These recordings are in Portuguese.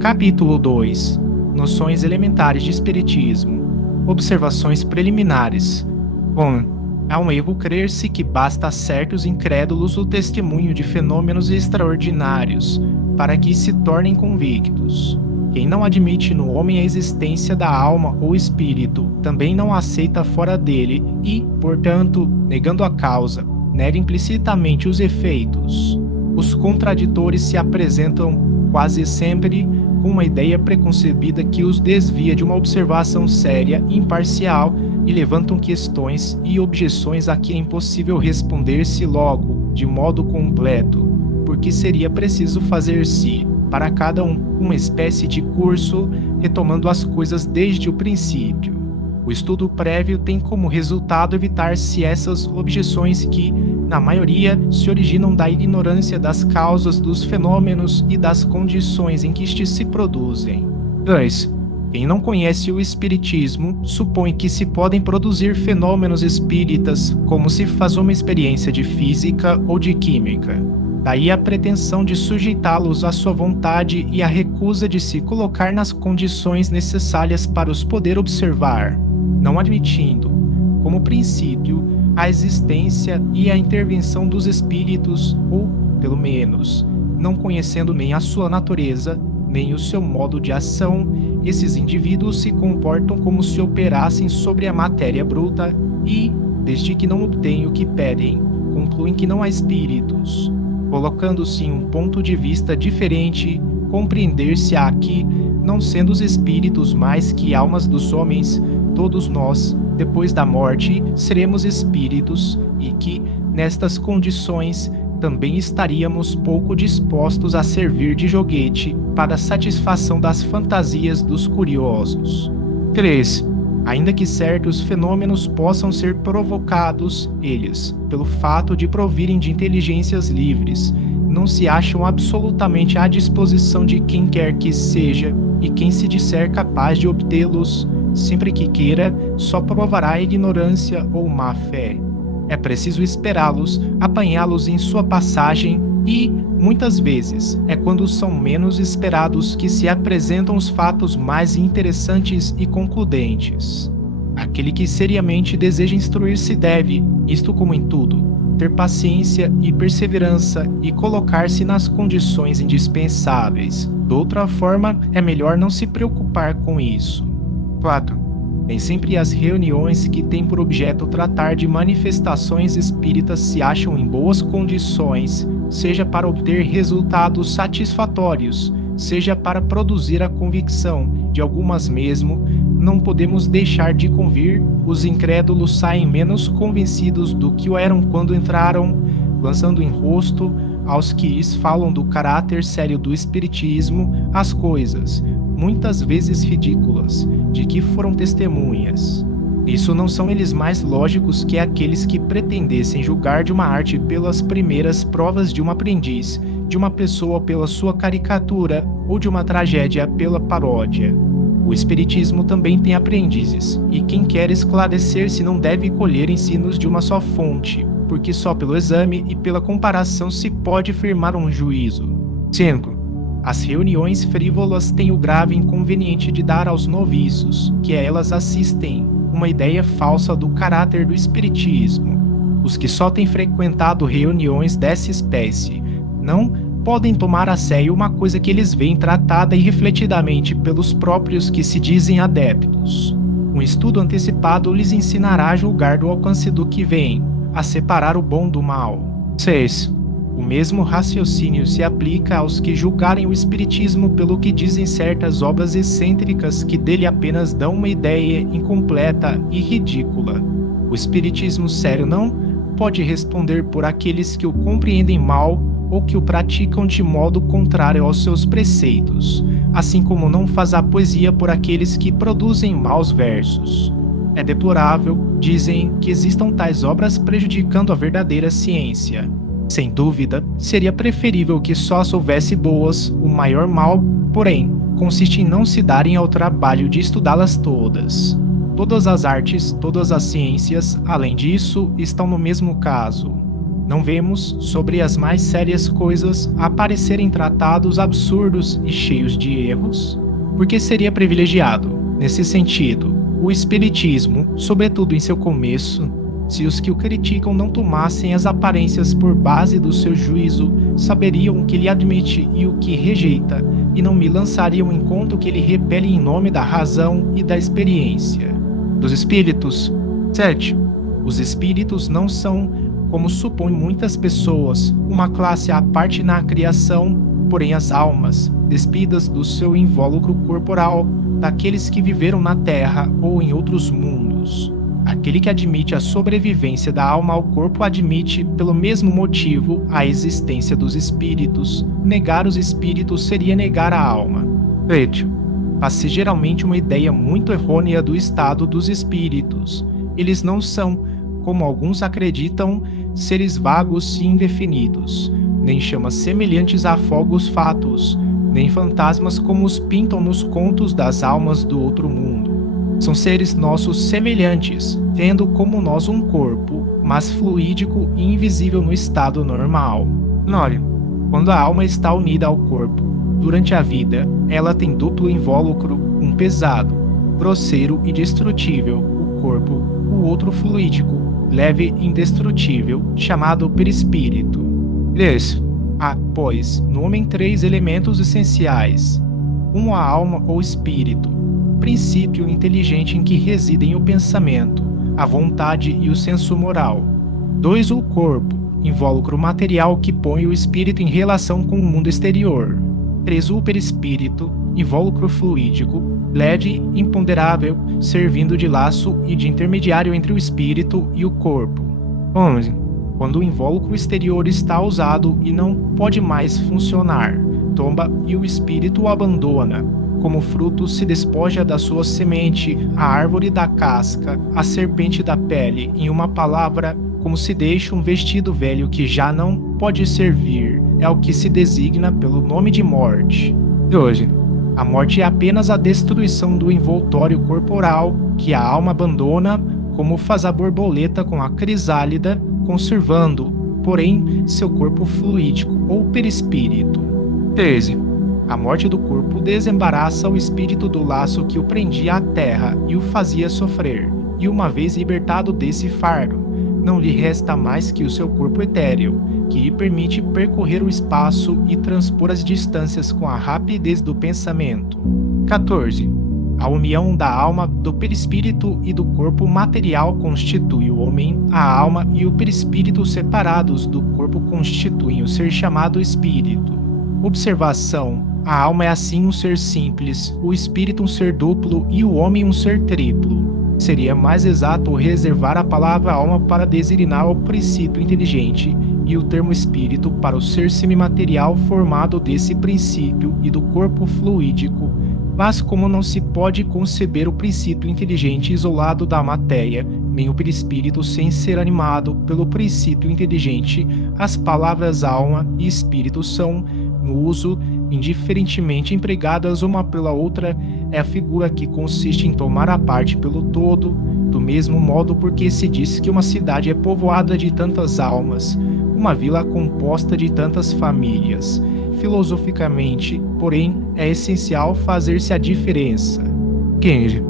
Capítulo 2. Noções elementares de espiritismo. Observações preliminares. 1. É um erro crer-se que basta a certos incrédulos o testemunho de fenômenos extraordinários para que se tornem convictos. Quem não admite no homem a existência da alma ou espírito, também não a aceita fora dele e, portanto, negando a causa, nega implicitamente os efeitos. Os contraditores se apresentam quase sempre com uma ideia preconcebida que os desvia de uma observação séria e imparcial e levantam questões e objeções a que é impossível responder-se logo, de modo completo, porque seria preciso fazer-se, para cada um, uma espécie de curso, retomando as coisas desde o princípio. O estudo prévio tem como resultado evitar-se essas objeções que, na maioria, se originam da ignorância das causas dos fenômenos e das condições em que estes se produzem. 2. Quem não conhece o espiritismo supõe que se podem produzir fenômenos espíritas como se faz uma experiência de física ou de química. Daí a pretensão de sujeitá-los à sua vontade e a recusa de se colocar nas condições necessárias para os poder observar, não admitindo, como princípio, a existência e a intervenção dos espíritos, ou, pelo menos, não conhecendo nem a sua natureza, nem o seu modo de ação, esses indivíduos se comportam como se operassem sobre a matéria bruta e, desde que não obtêm o que pedem, concluem que não há espíritos. Colocando-se em um ponto de vista diferente, compreender-se-á que, não sendo os espíritos mais que almas dos homens, todos nós, depois da morte, seremos espíritos e que, nestas condições, também estaríamos pouco dispostos a servir de joguete para a satisfação das fantasias dos curiosos. 3. Ainda que certos fenômenos possam ser provocados, eles, pelo fato de provirem de inteligências livres, não se acham absolutamente à disposição de quem quer que seja, e quem se disser capaz de obtê-los, sempre que queira, só provará a ignorância ou má fé. É preciso esperá-los, apanhá-los em sua passagem e, muitas vezes, é quando são menos esperados que se apresentam os fatos mais interessantes e concludentes. Aquele que seriamente deseja instruir-se deve, isto como em tudo, ter paciência e perseverança e colocar-se nas condições indispensáveis. De outra forma, é melhor não se preocupar com isso. 4. Nem sempre as reuniões que têm por objeto tratar de manifestações espíritas se acham em boas condições, seja para obter resultados satisfatórios, seja para produzir a convicção, de algumas mesmo, não podemos deixar de convir, os incrédulos saem menos convencidos do que o eram quando entraram, lançando em rosto, aos que lhes falam do caráter sério do espiritismo, as coisas, muitas vezes ridículas, de que foram testemunhas. Isso não são eles mais lógicos que aqueles que pretendessem julgar de uma arte pelas primeiras provas de um aprendiz, de uma pessoa pela sua caricatura ou de uma tragédia pela paródia. O espiritismo também tem aprendizes, e quem quer esclarecer-se não deve colher ensinos de uma só fonte, porque só pelo exame e pela comparação se pode firmar um juízo. 5. As reuniões frívolas têm o grave inconveniente de dar aos noviços, que a elas assistem, uma ideia falsa do caráter do espiritismo. Os que só têm frequentado reuniões dessa espécie não podem tomar a sério uma coisa que eles veem tratada irrefletidamente pelos próprios que se dizem adeptos. Um estudo antecipado lhes ensinará a julgar do alcance do que vem, a separar o bom do mal. 6. O mesmo raciocínio se aplica aos que julgarem o espiritismo pelo que dizem certas obras excêntricas que dele apenas dão uma ideia incompleta e ridícula. O espiritismo sério não pode responder por aqueles que o compreendem mal ou que o praticam de modo contrário aos seus preceitos, assim como não faz a poesia por aqueles que produzem maus versos. É deplorável, dizem, que existam tais obras prejudicando a verdadeira ciência. Sem dúvida, seria preferível que só as houvesse boas, o maior mal, porém, consiste em não se darem ao trabalho de estudá-las todas. Todas as artes, todas as ciências, além disso, estão no mesmo caso. Não vemos sobre as mais sérias coisas aparecerem tratados absurdos e cheios de erros, porque seria privilegiado, nesse sentido, o Espiritismo, sobretudo em seu começo, se os que o criticam não tomassem as aparências por base do seu juízo, saberiam o que ele admite e o que rejeita, e não me lançariam em conta o que ele repele em nome da razão e da experiência. Dos espíritos. 7. Os espíritos não são, como supõem muitas pessoas, uma classe à parte na criação, porém as almas, despidas do seu invólucro corporal, daqueles que viveram na Terra ou em outros mundos. Aquele que admite a sobrevivência da alma ao corpo admite, pelo mesmo motivo, a existência dos espíritos. Negar os espíritos seria negar a alma. 8. Faz-se geralmente uma ideia muito errônea do estado dos espíritos. Eles não são, como alguns acreditam, seres vagos e indefinidos, nem chamas semelhantes a fogos fatos, nem fantasmas como os pintam nos contos das almas do outro mundo. São seres nossos semelhantes, tendo como nós um corpo, mas fluídico e invisível no estado normal. 9. Quando a alma está unida ao corpo, durante a vida, ela tem duplo invólucro, um pesado, grosseiro e destrutível, o corpo, o outro fluídico, leve e indestrutível, chamado perispírito. 10. Há, pois, no homem 3 elementos essenciais. Um, a alma ou espírito, princípio inteligente em que residem o pensamento, a vontade e o senso moral. 2, o corpo, invólucro material que põe o espírito em relação com o mundo exterior. 3, o perispírito, invólucro fluídico, leve e imponderável, servindo de laço e de intermediário entre o espírito e o corpo. 11. Quando o invólucro exterior está usado e não pode mais funcionar, tomba e o espírito o abandona. Como fruto se despoja da sua semente, a árvore da casca, a serpente da pele, em uma palavra, como se deixa um vestido velho que já não pode servir, é o que se designa pelo nome de morte. E hoje, a morte é apenas a destruição do envoltório corporal que a alma abandona, como faz a borboleta com a crisálida, conservando, porém, seu corpo fluídico ou perispírito. 13. A morte do corpo desembaraça o espírito do laço que o prendia à terra e o fazia sofrer, e uma vez libertado desse fardo, não lhe resta mais que o seu corpo etéreo, que lhe permite percorrer o espaço e transpor as distâncias com a rapidez do pensamento. 14. A união da alma, do perispírito e do corpo material constitui o homem, a alma e o perispírito separados do corpo constituem o ser chamado espírito. Observação: a alma é assim um ser simples, o espírito um ser duplo e o homem um ser triplo. Seria mais exato reservar a palavra alma para designar o princípio inteligente e o termo espírito para o ser semimaterial formado desse princípio e do corpo fluídico. Mas como não se pode conceber o princípio inteligente isolado da matéria, nem o perispírito sem ser animado pelo princípio inteligente, as palavras alma e espírito são, no uso, indiferentemente empregadas uma pela outra, é a figura que consiste em tomar a parte pelo todo, do mesmo modo porque se diz que uma cidade é povoada de tantas almas, uma vila composta de tantas famílias. Filosoficamente, porém, é essencial fazer-se a diferença. 15.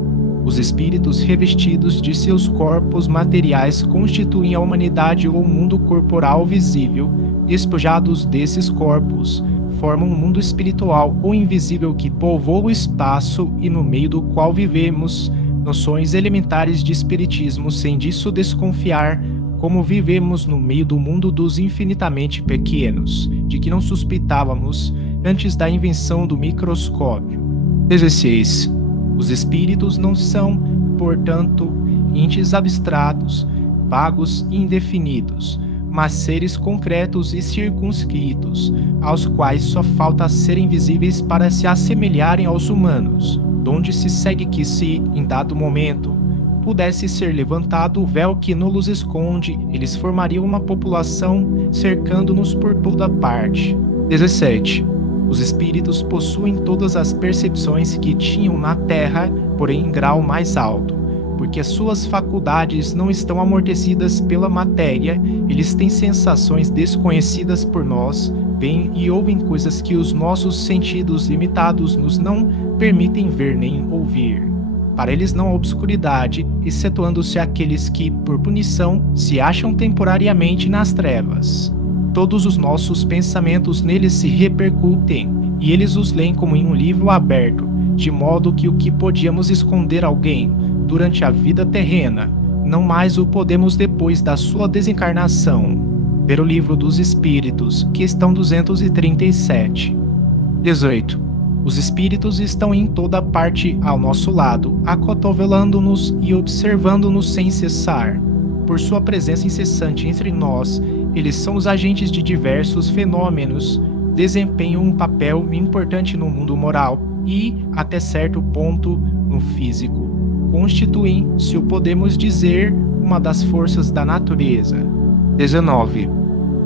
Os espíritos revestidos de seus corpos materiais constituem a humanidade ou mundo corporal visível. Despojados desses corpos, formam um mundo espiritual ou invisível que povoa o espaço e no meio do qual vivemos, noções elementares de espiritismo sem disso desconfiar, como vivemos no meio do mundo dos infinitamente pequenos, de que não suspeitávamos antes da invenção do microscópio. 16. Os espíritos não são, portanto, entes abstratos, vagos e indefinidos, mas seres concretos e circunscritos, aos quais só falta serem visíveis para se assemelharem aos humanos, donde se segue que se, em dado momento, pudesse ser levantado o véu que nos esconde, eles formariam uma população cercando-nos por toda parte. 17. Os espíritos possuem todas as percepções que tinham na Terra, porém em grau mais alto, porque as suas faculdades não estão amortecidas pela matéria, eles têm sensações desconhecidas por nós, veem e ouvem coisas que os nossos sentidos limitados nos não permitem ver nem ouvir. Para eles não há obscuridade, excetuando-se aqueles que, por punição, se acham temporariamente nas trevas. Todos os nossos pensamentos neles se repercutem, e eles os leem como em um livro aberto, de modo que o que podíamos esconder a alguém durante a vida terrena, não mais o podemos depois da sua desencarnação. Ver o livro dos Espíritos, questão 237. 18. Os Espíritos estão em toda parte ao nosso lado, acotovelando-nos e observando-nos sem cessar. Por sua presença incessante entre nós, eles são os agentes de diversos fenômenos, desempenham um papel importante no mundo moral e, até certo ponto, no físico. Constituem, se o podemos dizer, uma das forças da natureza. 19.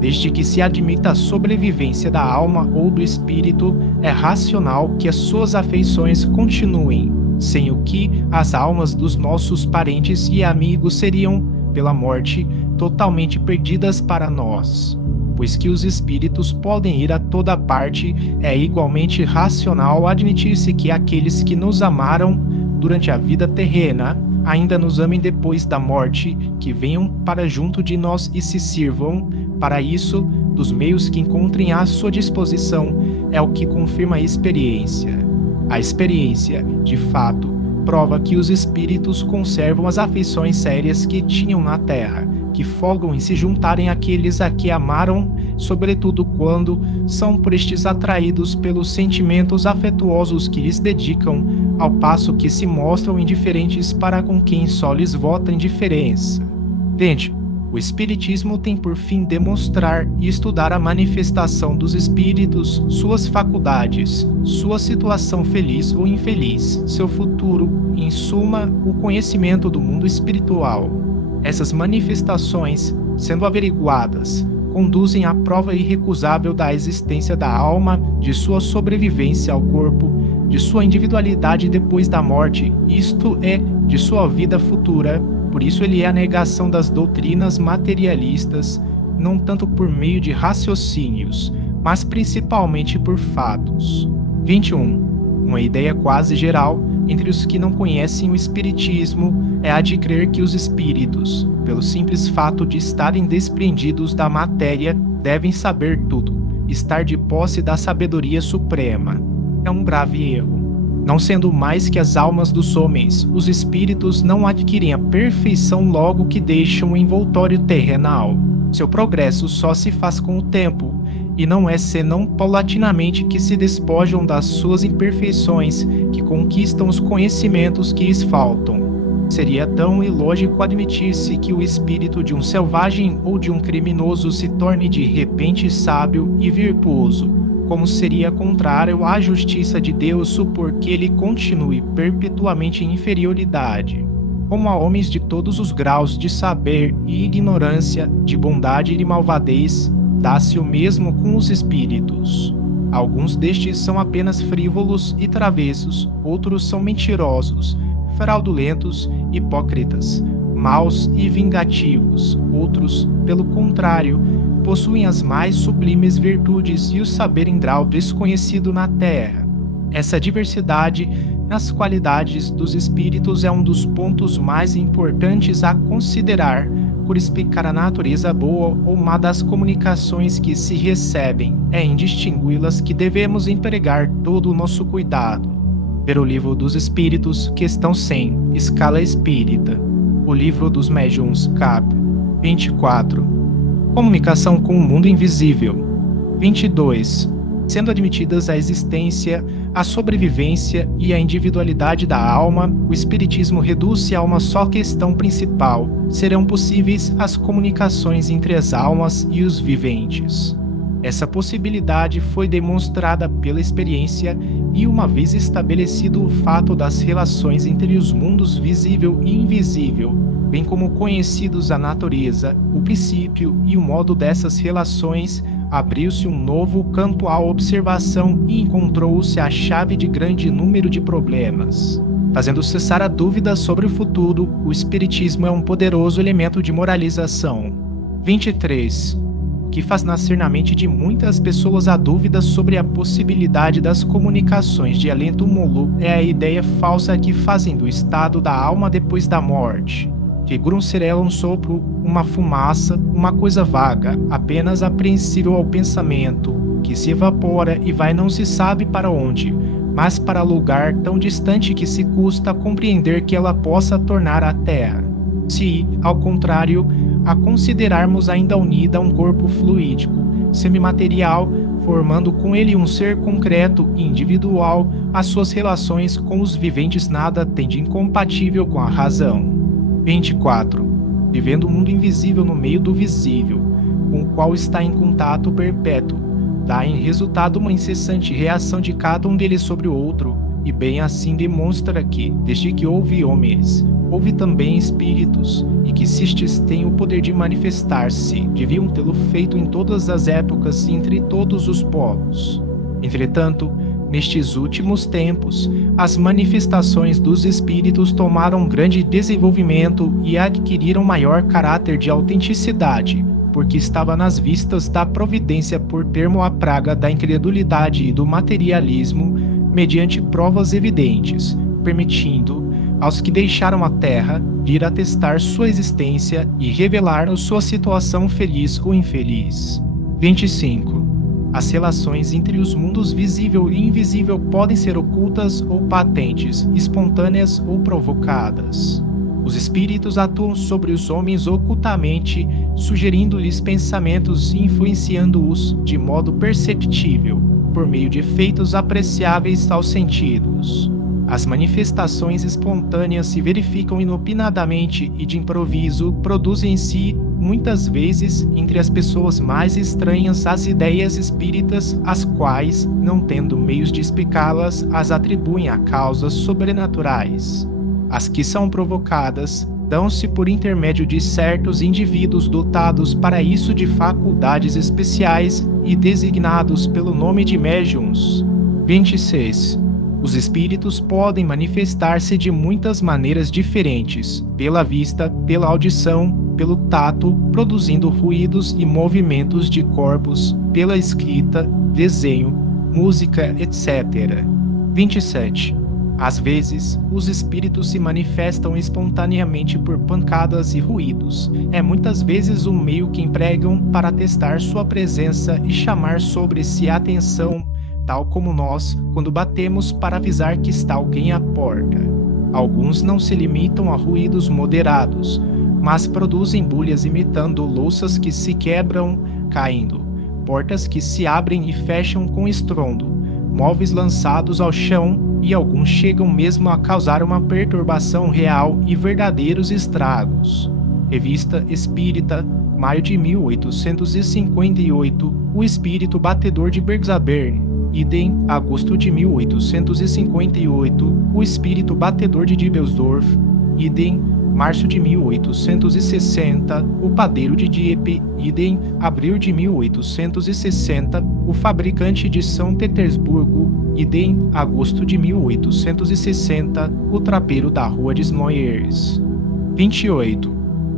Desde que se admita a sobrevivência da alma ou do espírito, é racional que as suas afeições continuem, sem o que as almas dos nossos parentes e amigos seriam, pela morte, totalmente perdidas para nós. Pois que os espíritos podem ir a toda parte, é igualmente racional admitir-se que aqueles que nos amaram durante a vida terrena ainda nos amem depois da morte, que venham para junto de nós e se sirvam, para isso, dos meios que encontrem à sua disposição, é o que confirma a experiência. A experiência, de fato, prova que os espíritos conservam as afeições sérias que tinham na terra, que folgam em se juntarem àqueles a que amaram, sobretudo quando são por estes atraídos pelos sentimentos afetuosos que lhes dedicam, ao passo que se mostram indiferentes para com quem só lhes vota indiferença. Vede, o Espiritismo tem por fim demonstrar e estudar a manifestação dos espíritos, suas faculdades, sua situação feliz ou infeliz, seu futuro, em suma, o conhecimento do mundo espiritual. Essas manifestações, sendo averiguadas, conduzem à prova irrecusável da existência da alma, de sua sobrevivência ao corpo, de sua individualidade depois da morte, isto é, de sua vida futura. Por isso ele é a negação das doutrinas materialistas, não tanto por meio de raciocínios, mas principalmente por fatos. 21. Uma ideia quase geral entre os que não conhecem o Espiritismo é a de crer que os espíritos, pelo simples fato de estarem desprendidos da matéria, devem saber tudo, estar de posse da sabedoria suprema. É um grave erro. Não sendo mais que as almas dos homens, os espíritos não adquirem a perfeição logo que deixam o envoltório terrenal. Seu progresso só se faz com o tempo, e não é senão paulatinamente que se despojam das suas imperfeições, que conquistam os conhecimentos que lhes faltam. Seria tão ilógico admitir-se que o espírito de um selvagem ou de um criminoso se torne de repente sábio e virtuoso, como seria contrário à justiça de Deus supor que ele continue perpetuamente em inferioridade. Como a homens de todos os graus de saber e ignorância, de bondade e de malvadez, dá-se o mesmo com os espíritos. Alguns destes são apenas frívolos e travessos, outros são mentirosos, fraudulentos, hipócritas, maus e vingativos, outros, pelo contrário, possuem as mais sublimes virtudes e o saber em grau desconhecido na terra. Essa diversidade nas qualidades dos espíritos é um dos pontos mais importantes a considerar, por explicar a natureza boa ou má das comunicações que se recebem. É em distingui-las que devemos empregar todo o nosso cuidado. Ver o Livro dos Espíritos, questão 100, Escala Espírita. O Livro dos Médiuns, cap. 24. Comunicação com o mundo invisível. 22. Sendo admitidas a existência, a sobrevivência e a individualidade da alma, o Espiritismo reduz-se a uma só questão principal: serão possíveis as comunicações entre as almas e os viventes. Essa possibilidade foi demonstrada pela experiência e, uma vez estabelecido o fato das relações entre os mundos visível e invisível, bem como conhecidos a natureza, o princípio e o modo dessas relações, abriu-se um novo campo à observação e encontrou-se a chave de grande número de problemas. Fazendo cessar a dúvida sobre o futuro, o espiritismo é um poderoso elemento de moralização. 23. O que faz nascer na mente de muitas pessoas a dúvida sobre a possibilidade das comunicações de além-túmulo é a ideia falsa que fazem do estado da alma depois da morte. Figuram ser ela um sopro, uma fumaça, uma coisa vaga, apenas apreensível ao pensamento, que se evapora e vai não se sabe para onde, mas para lugar tão distante que se custa compreender que ela possa tornar a Terra. Se, ao contrário, a considerarmos ainda unida a um corpo fluídico, semimaterial, formando com ele um ser concreto e individual, as suas relações com os viventes nada têm de incompatível com a razão. 24. Vivendo o mundo invisível no meio do visível, com o qual está em contato perpétuo, dá em resultado uma incessante reação de cada um deles sobre o outro, e bem assim demonstra que, desde que houve homens, houve também espíritos, e que se estes têm o poder de manifestar-se, deviam tê-lo feito em todas as épocas e entre todos os povos. Entretanto, nestes últimos tempos, as manifestações dos espíritos tomaram grande desenvolvimento e adquiriram maior caráter de autenticidade, porque estava nas vistas da providência por termo a praga da incredulidade e do materialismo, mediante provas evidentes, permitindo aos que deixaram a Terra vir atestar sua existência e revelar sua situação feliz ou infeliz. 25. As relações entre os mundos visível e invisível podem ser ocultas ou patentes, espontâneas ou provocadas. Os espíritos atuam sobre os homens ocultamente, sugerindo-lhes pensamentos e influenciando-os de modo perceptível, por meio de efeitos apreciáveis aos sentidos. As manifestações espontâneas se verificam inopinadamente e de improviso produzem em si, muitas vezes, entre as pessoas mais estranhas as ideias espíritas, as quais, não tendo meios de explicá-las, as atribuem a causas sobrenaturais. As que são provocadas dão-se por intermédio de certos indivíduos dotados para isso de faculdades especiais e designados pelo nome de médiuns. 26. Os espíritos podem manifestar-se de muitas maneiras diferentes, pela vista, pela audição, pelo tato, produzindo ruídos e movimentos de corpos, pela escrita, desenho, música, etc. 27. Às vezes, os espíritos se manifestam espontaneamente por pancadas e ruídos. É muitas vezes o meio que empregam para testar sua presença e chamar sobre si a atenção, tal como nós, quando batemos para avisar que está alguém à porta. Alguns não se limitam a ruídos moderados, mas produzem bulhas imitando louças que se quebram caindo, portas que se abrem e fecham com estrondo, móveis lançados ao chão, e alguns chegam mesmo a causar uma perturbação real e verdadeiros estragos. Revista Espírita, maio de 1858, O Espírito Batedor de Bergzabern. Idem, agosto de 1858, O Espírito Batedor de Dibbelsdorf. Idem, março de 1860, O Padeiro de Dieppe. Idem, abril de 1860, O Fabricante de São Petersburgo. Idem, agosto de 1860, O Trapeiro da Rua de Smoyers. 28.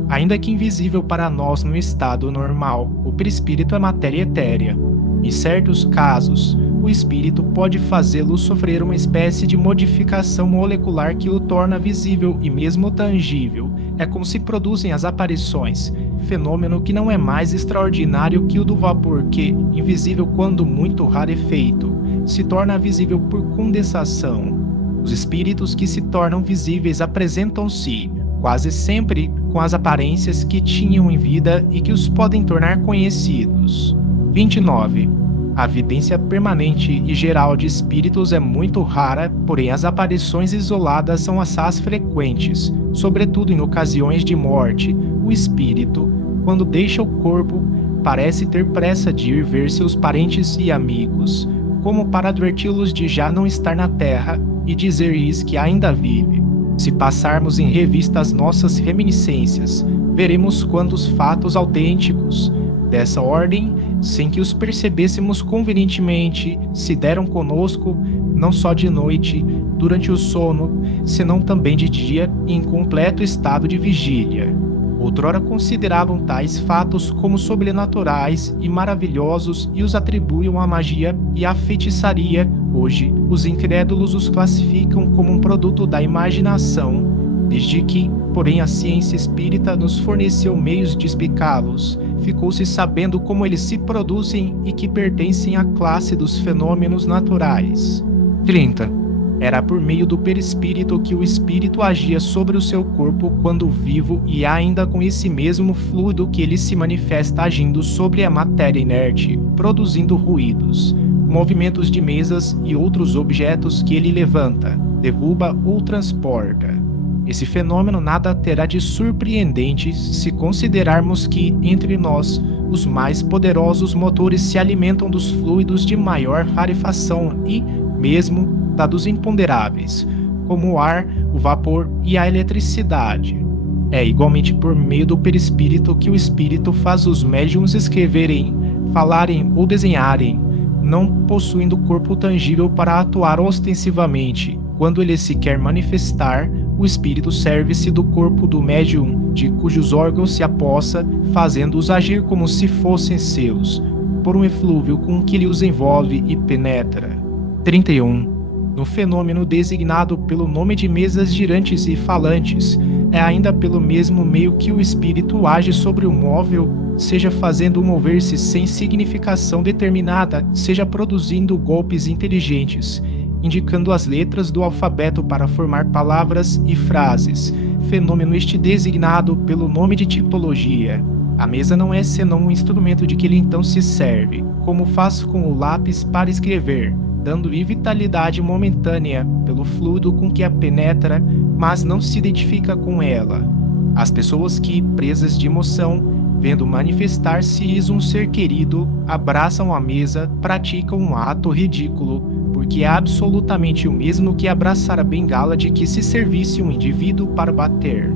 Ainda que invisível para nós no estado normal, o perispírito é matéria etérea. Em certos casos, o espírito pode fazê-lo sofrer uma espécie de modificação molecular que o torna visível e mesmo tangível. É como se produzem as aparições, fenômeno que não é mais extraordinário que o do vapor que, invisível quando muito rarefeito, se torna visível por condensação. Os espíritos que se tornam visíveis apresentam-se, quase sempre, com as aparências que tinham em vida e que os podem tornar conhecidos. 29. A evidência permanente e geral de espíritos é muito rara, porém as aparições isoladas são assaz frequentes, sobretudo em ocasiões de morte. O espírito, quando deixa o corpo, parece ter pressa de ir ver seus parentes e amigos, como para adverti-los de já não estar na terra e dizer-lhes que ainda vive. Se passarmos em revista as nossas reminiscências, veremos quantos fatos autênticos dessa ordem, sem que os percebêssemos convenientemente, se deram conosco, não só de noite, durante o sono, senão também de dia e em completo estado de vigília. Outrora consideravam tais fatos como sobrenaturais e maravilhosos e os atribuíam à magia e à feitiçaria. Hoje, os incrédulos os classificam como um produto da imaginação, desde que, porém, a ciência espírita nos forneceu meios de explicá-los. Ficou-se sabendo como eles se produzem e que pertencem à classe dos fenômenos naturais. 30. Era por meio do perispírito que o espírito agia sobre o seu corpo quando vivo e ainda com esse mesmo fluido que ele se manifesta agindo sobre a matéria inerte, produzindo ruídos, movimentos de mesas e outros objetos que ele levanta, derruba ou transporta. Esse fenômeno nada terá de surpreendente se considerarmos que, entre nós, os mais poderosos motores se alimentam dos fluidos de maior rarefação e, mesmo, da dos imponderáveis, como o ar, o vapor e a eletricidade. É igualmente por meio do perispírito que o espírito faz os médiuns escreverem, falarem ou desenharem, não possuindo corpo tangível para atuar ostensivamente. Quando ele se quer manifestar, o espírito serve-se do corpo do médium, de cujos órgãos se apossa, fazendo-os agir como se fossem seus, por um eflúvio com que ele os envolve e penetra. 31. No fenômeno designado pelo nome de mesas girantes e falantes, é ainda pelo mesmo meio que o espírito age sobre o móvel, seja fazendo-o mover-se sem significação determinada, seja produzindo golpes inteligentes, indicando as letras do alfabeto para formar palavras e frases, fenômeno este designado pelo nome de tipologia. A mesa não é senão um instrumento de que ele então se serve, como faz com o lápis para escrever, dando-lhe vitalidade momentânea pelo fluido com que a penetra, mas não se identifica com ela. As pessoas que, presas de emoção, vendo manifestar-se-lhes um ser querido, abraçam a mesa, praticam um ato ridículo, porque é absolutamente o mesmo que abraçar a bengala de que se servisse um indivíduo para bater.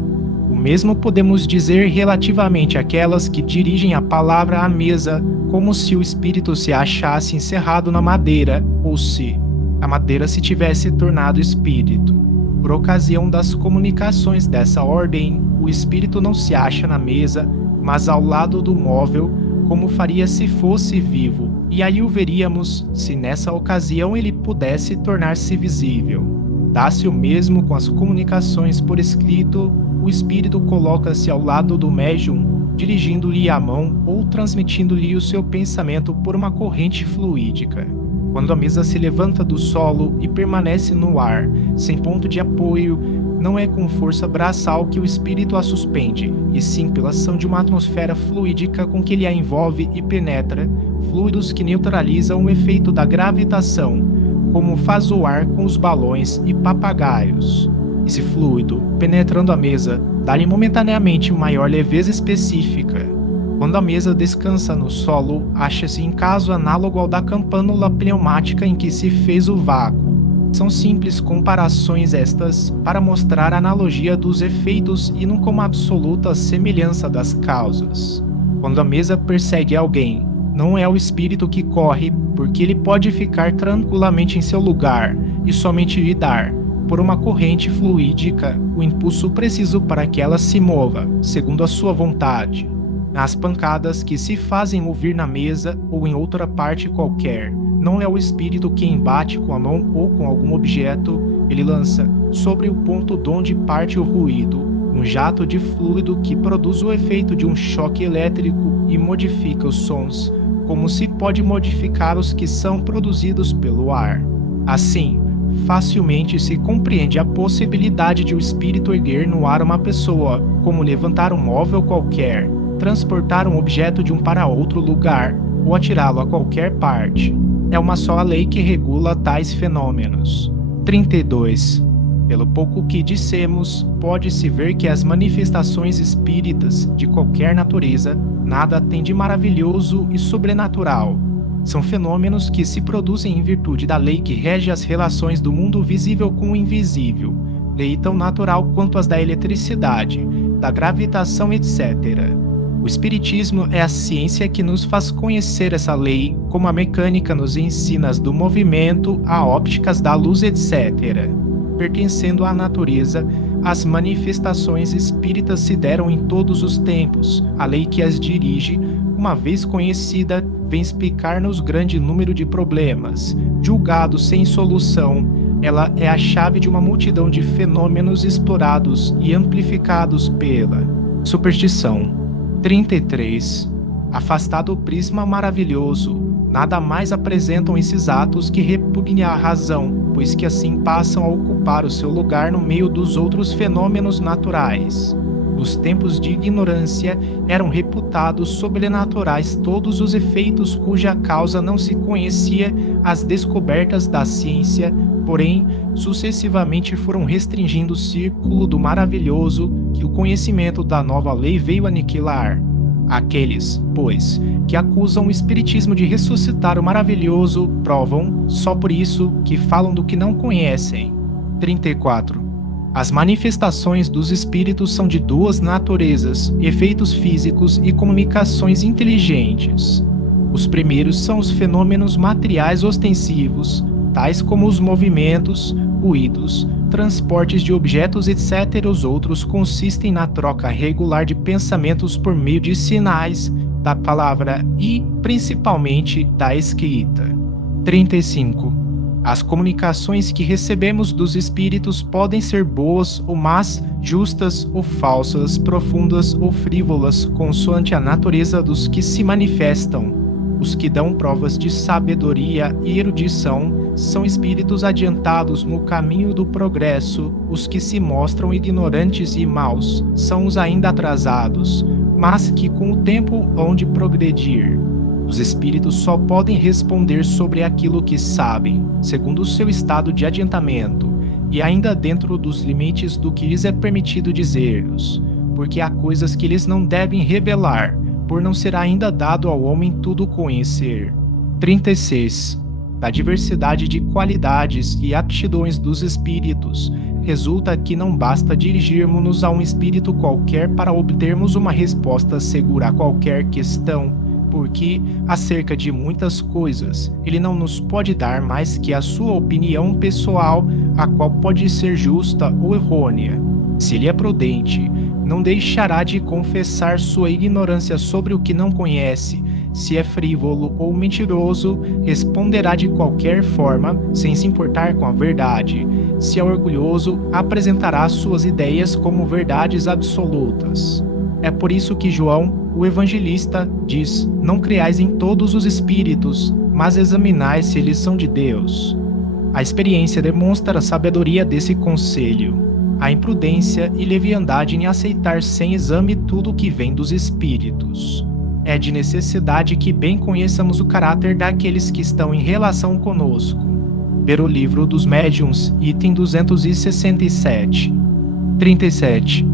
O mesmo podemos dizer relativamente àquelas que dirigem a palavra à mesa, como se o espírito se achasse encerrado na madeira, ou se a madeira se tivesse tornado espírito. Por ocasião das comunicações dessa ordem, o espírito não se acha na mesa, mas ao lado do móvel, como faria se fosse vivo, e aí o veríamos, se nessa ocasião ele pudesse tornar-se visível. Dá-se o mesmo com as comunicações por escrito. O espírito coloca-se ao lado do médium, dirigindo-lhe a mão ou transmitindo-lhe o seu pensamento por uma corrente fluídica. Quando a mesa se levanta do solo e permanece no ar, sem ponto de apoio, não é com força braçal que o espírito a suspende, e sim pela ação de uma atmosfera fluídica com que ele a envolve e penetra, fluidos que neutralizam o efeito da gravitação, como faz o ar com os balões e papagaios. Esse fluido, penetrando a mesa, dá-lhe momentaneamente maior leveza específica. Quando a mesa descansa no solo, acha-se em caso análogo ao da campânula pneumática em que se fez o vácuo. São simples comparações estas para mostrar a analogia dos efeitos e não como absoluta semelhança das causas. Quando a mesa persegue alguém, não é o espírito que corre, porque ele pode ficar tranquilamente em seu lugar e somente lhe dar, por uma corrente fluídica, o impulso preciso para que ela se mova, segundo a sua vontade. Nas pancadas que se fazem ouvir na mesa ou em outra parte qualquer, não é o espírito quem bate com a mão ou com algum objeto, ele lança, sobre o ponto donde parte o ruído, um jato de fluido que produz o efeito de um choque elétrico e modifica os sons, como se pode modificar os que são produzidos pelo ar. Assim, facilmente se compreende a possibilidade de o espírito erguer no ar uma pessoa, como levantar um móvel qualquer, transportar um objeto de um para outro lugar, ou atirá-lo a qualquer parte. É uma só lei que regula tais fenômenos. 32. Pelo pouco que dissemos, pode-se ver que as manifestações espíritas, de qualquer natureza, nada têm de maravilhoso e sobrenatural. São fenômenos que se produzem em virtude da lei que rege as relações do mundo visível com o invisível, lei tão natural quanto as da eletricidade, da gravitação, etc. O espiritismo é a ciência que nos faz conhecer essa lei, como a mecânica nos ensina as do movimento, a ópticas da luz, etc. pertencendo à natureza, as manifestações espíritas se deram em todos os tempos. A lei que as dirige, uma vez conhecida, vem explicar-nos grande número de problemas. Julgados sem solução, ela é a chave de uma multidão de fenômenos explorados e amplificados pela superstição. 33. Afastado o prisma maravilhoso, nada mais apresentam esses atos que repugnem a razão, pois que assim passam a ocupar o seu lugar no meio dos outros fenômenos naturais. Nos tempos de ignorância, eram reputados sobrenaturais todos os efeitos cuja causa não se conhecia. As descobertas da ciência, porém, sucessivamente foram restringindo o círculo do maravilhoso que o conhecimento da nova lei veio aniquilar. Aqueles, pois, que acusam o espiritismo de ressuscitar o maravilhoso, provam, só por isso, que falam do que não conhecem. 34. As manifestações dos espíritos são de duas naturezas, efeitos físicos e comunicações inteligentes. Os primeiros são os fenômenos materiais ostensivos, tais como os movimentos, ruídos, transportes de objetos, etc. Os outros consistem na troca regular de pensamentos por meio de sinais, da palavra e, principalmente, da escrita. 35. As comunicações que recebemos dos espíritos podem ser boas ou más, justas ou falsas, profundas ou frívolas, consoante a natureza dos que se manifestam. Os que dão provas de sabedoria e erudição são espíritos adiantados no caminho do progresso. Os que se mostram ignorantes e maus são os ainda atrasados, mas que com o tempo hão de progredir. Os espíritos só podem responder sobre aquilo que sabem, segundo o seu estado de adiantamento, e ainda dentro dos limites do que lhes é permitido dizer-nos, porque há coisas que eles não devem revelar, por não ser ainda dado ao homem tudo conhecer. 36. Da diversidade de qualidades e aptidões dos espíritos, resulta que não basta dirigirmos-nos a um espírito qualquer para obtermos uma resposta segura a qualquer questão, porque, acerca de muitas coisas, ele não nos pode dar mais que a sua opinião pessoal, a qual pode ser justa ou errônea. Se ele é prudente, não deixará de confessar sua ignorância sobre o que não conhece. Se é frívolo ou mentiroso, responderá de qualquer forma, sem se importar com a verdade. Se é orgulhoso, apresentará suas ideias como verdades absolutas. É por isso que João, o evangelista, diz: não creais em todos os espíritos, mas examinai se eles são de Deus. A experiência demonstra a sabedoria desse conselho, a imprudência e leviandade em aceitar sem exame tudo o que vem dos espíritos. É de necessidade que bem conheçamos o caráter daqueles que estão em relação conosco. Ver o livro dos médiuns, item 267. 37.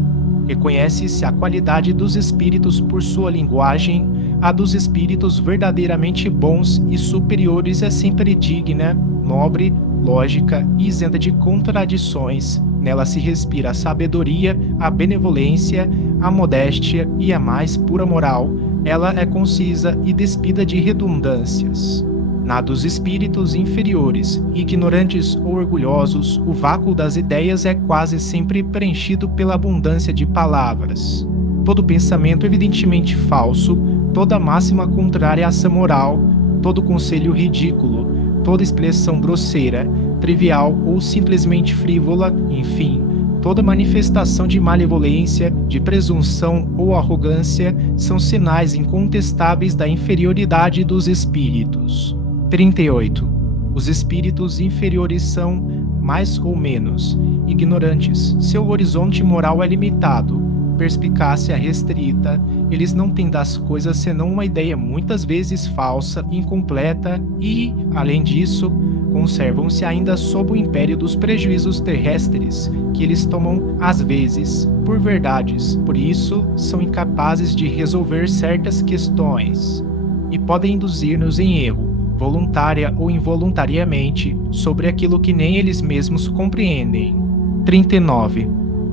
Reconhece-se a qualidade dos espíritos por sua linguagem. A dos espíritos verdadeiramente bons e superiores é sempre digna, nobre, lógica e isenta de contradições. Nela se respira a sabedoria, a benevolência, a modéstia e a mais pura moral. Ela é concisa e despida de redundâncias. Na dos espíritos inferiores, ignorantes ou orgulhosos, o vácuo das ideias é quase sempre preenchido pela abundância de palavras. Todo pensamento evidentemente falso, toda máxima contrária à ação moral, todo conselho ridículo, toda expressão grosseira, trivial ou simplesmente frívola, enfim, toda manifestação de malevolência, de presunção ou arrogância são sinais incontestáveis da inferioridade dos espíritos. 38. Os espíritos inferiores são, mais ou menos, ignorantes. Seu horizonte moral é limitado, perspicácia restrita. Eles não têm das coisas senão uma ideia muitas vezes falsa, incompleta e, além disso, conservam-se ainda sob o império dos prejuízos terrestres, que eles tomam, às vezes, por verdades. Por isso, são incapazes de resolver certas questões e podem induzir-nos em erro, voluntária ou involuntariamente, sobre aquilo que nem eles mesmos compreendem. 39.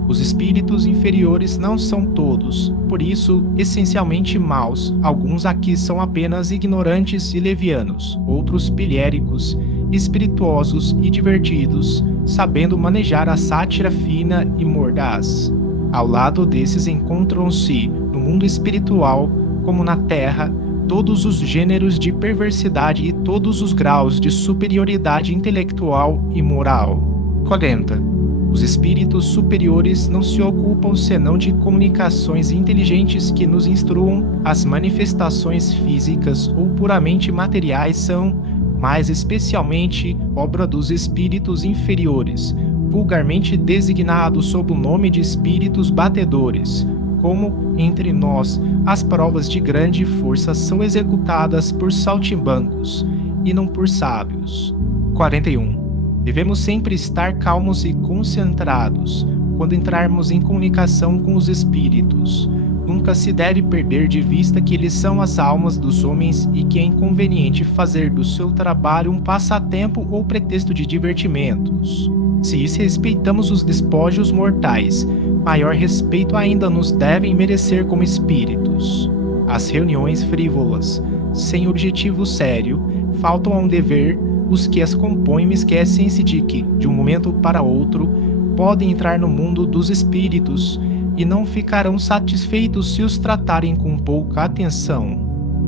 Os espíritos inferiores não são todos, por isso, essencialmente maus. Alguns aqui são apenas ignorantes e levianos, outros pilhéricos, espirituosos e divertidos, sabendo manejar a sátira fina e mordaz. Ao lado desses encontram-se, no mundo espiritual, como na Terra, todos os gêneros de perversidade e todos os graus de superioridade intelectual e moral. 40. Os espíritos superiores não se ocupam senão de comunicações inteligentes que nos instruam. As manifestações físicas ou puramente materiais são, mais especialmente, obra dos espíritos inferiores, vulgarmente designados sob o nome de espíritos batedores. Como, entre nós, as provas de grande força são executadas por saltimbancos, e não por sábios. 41. Devemos sempre estar calmos e concentrados quando entrarmos em comunicação com os espíritos. Nunca se deve perder de vista que eles são as almas dos homens e que é inconveniente fazer do seu trabalho um passatempo ou pretexto de divertimentos. Se respeitamos os despojos mortais, maior respeito ainda nos devem merecer como espíritos. As reuniões frívolas, sem objetivo sério, faltam a um dever. Os que as compõem esquecem-se de que, de um momento para outro, podem entrar no mundo dos espíritos e não ficarão satisfeitos se os tratarem com pouca atenção.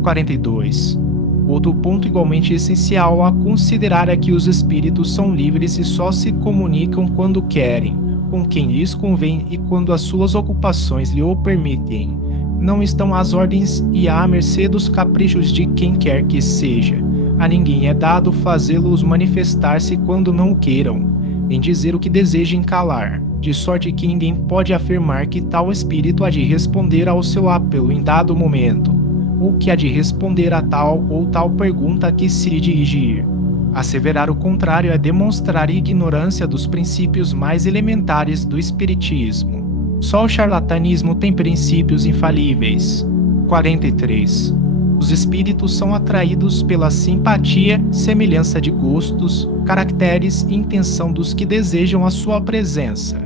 42. Outro ponto igualmente essencial a considerar é que os espíritos são livres e só se comunicam quando querem, com quem lhes convém e quando as suas ocupações lhe o permitem. Não estão às ordens e à mercê dos caprichos de quem quer que seja. A ninguém é dado fazê-los manifestar-se quando não o queiram, nem dizer o que desejem calar, de sorte que ninguém pode afirmar que tal espírito há de responder ao seu apelo em dado momento, ou que há de responder a tal ou tal pergunta a que se dirigir. Asseverar o contrário é demonstrar ignorância dos princípios mais elementares do espiritismo. Só o charlatanismo tem princípios infalíveis. 43. Os espíritos são atraídos pela simpatia, semelhança de gostos, caracteres e intenção dos que desejam a sua presença.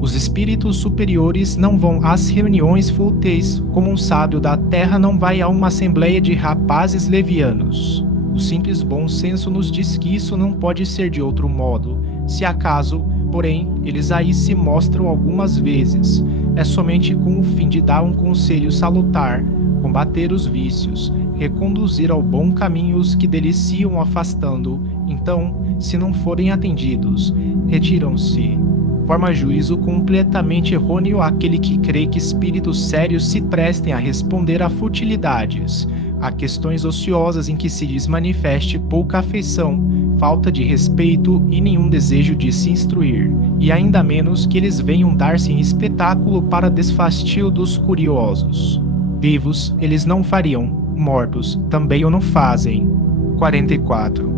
Os espíritos superiores não vão às reuniões fúteis, como um sábio da terra não vai a uma assembleia de rapazes levianos. O simples bom senso nos diz que isso não pode ser de outro modo. Se acaso, porém, eles aí se mostram algumas vezes. É somente com o fim de dar um conselho salutar, combater os vícios, reconduzir ao bom caminho os que dele se iam afastando. Então, se não forem atendidos, retiram-se. Forma juízo completamente errôneo aquele que crê que espíritos sérios se prestem a responder a futilidades, a questões ociosas em que se lhes manifeste pouca afeição, falta de respeito e nenhum desejo de se instruir, e ainda menos que eles venham dar-se em espetáculo para desfastio dos curiosos. Vivos, eles não fariam, mortos, também o não fazem. 44.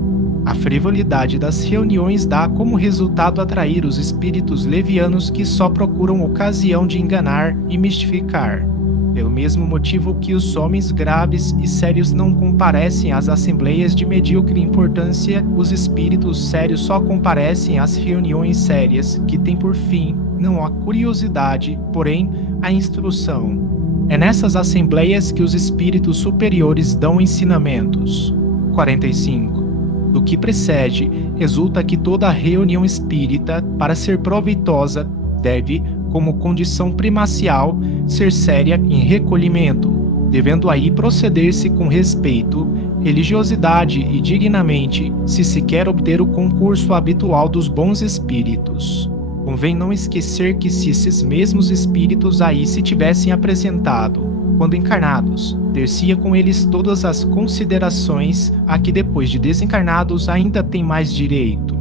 A frivolidade das reuniões dá como resultado atrair os espíritos levianos que só procuram ocasião de enganar e mistificar. Pelo mesmo motivo que os homens graves e sérios não comparecem às assembleias de medíocre importância, os espíritos sérios só comparecem às reuniões sérias, que têm por fim, não a curiosidade, porém, a instrução. É nessas assembleias que os espíritos superiores dão ensinamentos. 45. Do que precede, resulta que toda reunião espírita, para ser proveitosa, deve, como condição primacial, ser séria em recolhimento, devendo aí proceder-se com respeito, religiosidade e dignamente, se quer obter o concurso habitual dos bons espíritos. Convém não esquecer que se esses mesmos espíritos aí se tivessem apresentado, quando encarnados, ter-se-ia com eles todas as considerações a que depois de desencarnados ainda tem mais direito.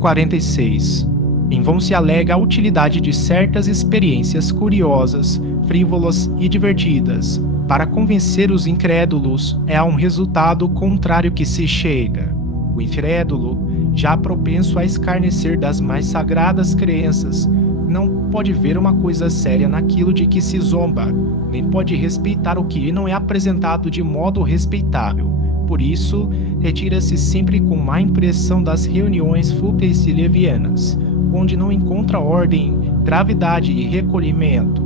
46. Em vão se alega a utilidade de certas experiências curiosas, frívolas e divertidas. Para convencer os incrédulos, é a um resultado contrário que se chega. O incrédulo, já propenso a escarnecer das mais sagradas crenças, não pode ver uma coisa séria naquilo de que se zomba, nem pode respeitar o que lhe não é apresentado de modo respeitável. Por isso, retira-se sempre com má impressão das reuniões fúteis e levianas, onde não encontra ordem, gravidade e recolhimento,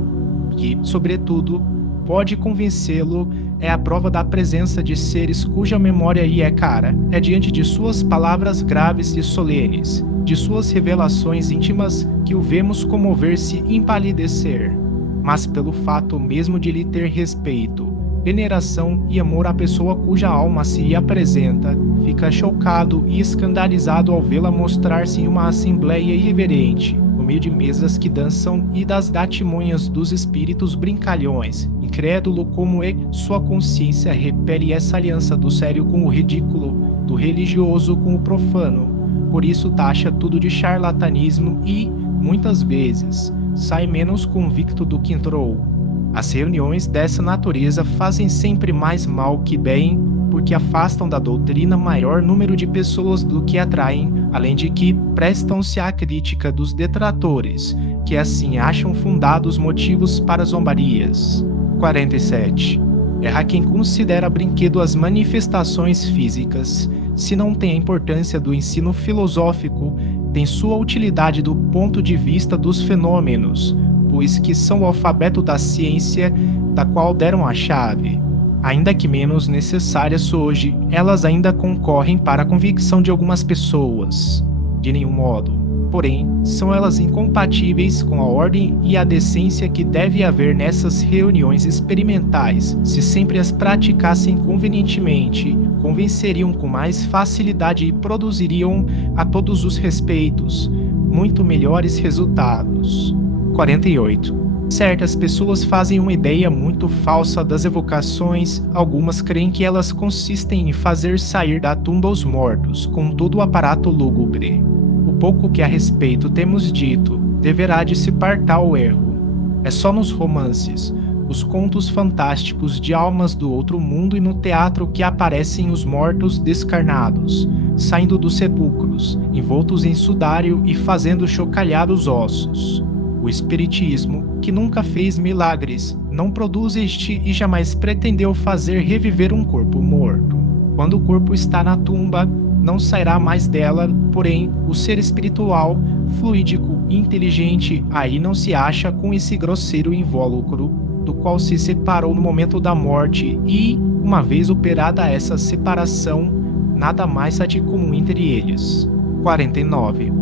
que, sobretudo, pode convencê-lo é a prova da presença de seres cuja memória lhe é cara. É diante de suas palavras graves e solenes, de suas revelações íntimas, que o vemos comover-se e empalidecer. Mas pelo fato mesmo de lhe ter respeito, veneração e amor à pessoa cuja alma se lhe apresenta, fica chocado e escandalizado ao vê-la mostrar-se em uma assembleia irreverente, no meio de mesas que dançam e das gatimonhas dos espíritos brincalhões, incrédulo como é, sua consciência repele essa aliança do sério com o ridículo, do religioso com o profano. Por isso taxa tudo de charlatanismo e, muitas vezes, sai menos convicto do que entrou. As reuniões dessa natureza fazem sempre mais mal que bem, porque afastam da doutrina maior número de pessoas do que atraem, além de que prestam-se à crítica dos detratores, que assim acham fundados motivos para zombarias. 47. Erra quem considera brinquedo as manifestações físicas. Se não tem a importância do ensino filosófico, tem sua utilidade do ponto de vista dos fenômenos, pois que são o alfabeto da ciência, da qual deram a chave. Ainda que menos necessárias hoje, elas ainda concorrem para a convicção de algumas pessoas. De nenhum modo. Porém, são elas incompatíveis com a ordem e a decência que deve haver nessas reuniões experimentais. Se sempre as praticassem convenientemente, convenceriam com mais facilidade e produziriam, a todos os respeitos, muito melhores resultados. 48. Certas pessoas fazem uma ideia muito falsa das evocações. Algumas creem que elas consistem em fazer sair da tumba os mortos, com todo o aparato lúgubre. O pouco que a respeito temos dito deverá dissipar tal erro. É só nos romances, os contos fantásticos de almas do outro mundo e no teatro que aparecem os mortos descarnados, saindo dos sepulcros, envoltos em sudário e fazendo chocalhar os ossos. O espiritismo, que nunca fez milagres, não produz este e jamais pretendeu fazer reviver um corpo morto. Quando o corpo está na tumba, não sairá mais dela, porém, o ser espiritual, fluídico e inteligente aí não se acha com esse grosseiro invólucro, do qual se separou no momento da morte e, uma vez operada essa separação, nada mais há de comum entre eles. 49.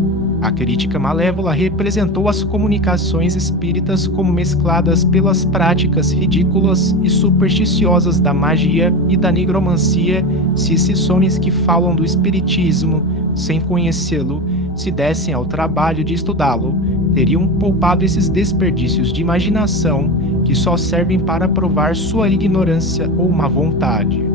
A crítica malévola representou as comunicações espíritas como mescladas pelas práticas ridículas e supersticiosas da magia e da nigromancia. Se esses homens que falam do espiritismo, sem conhecê-lo, se dessem ao trabalho de estudá-lo, teriam poupado esses desperdícios de imaginação que só servem para provar sua ignorância ou má vontade.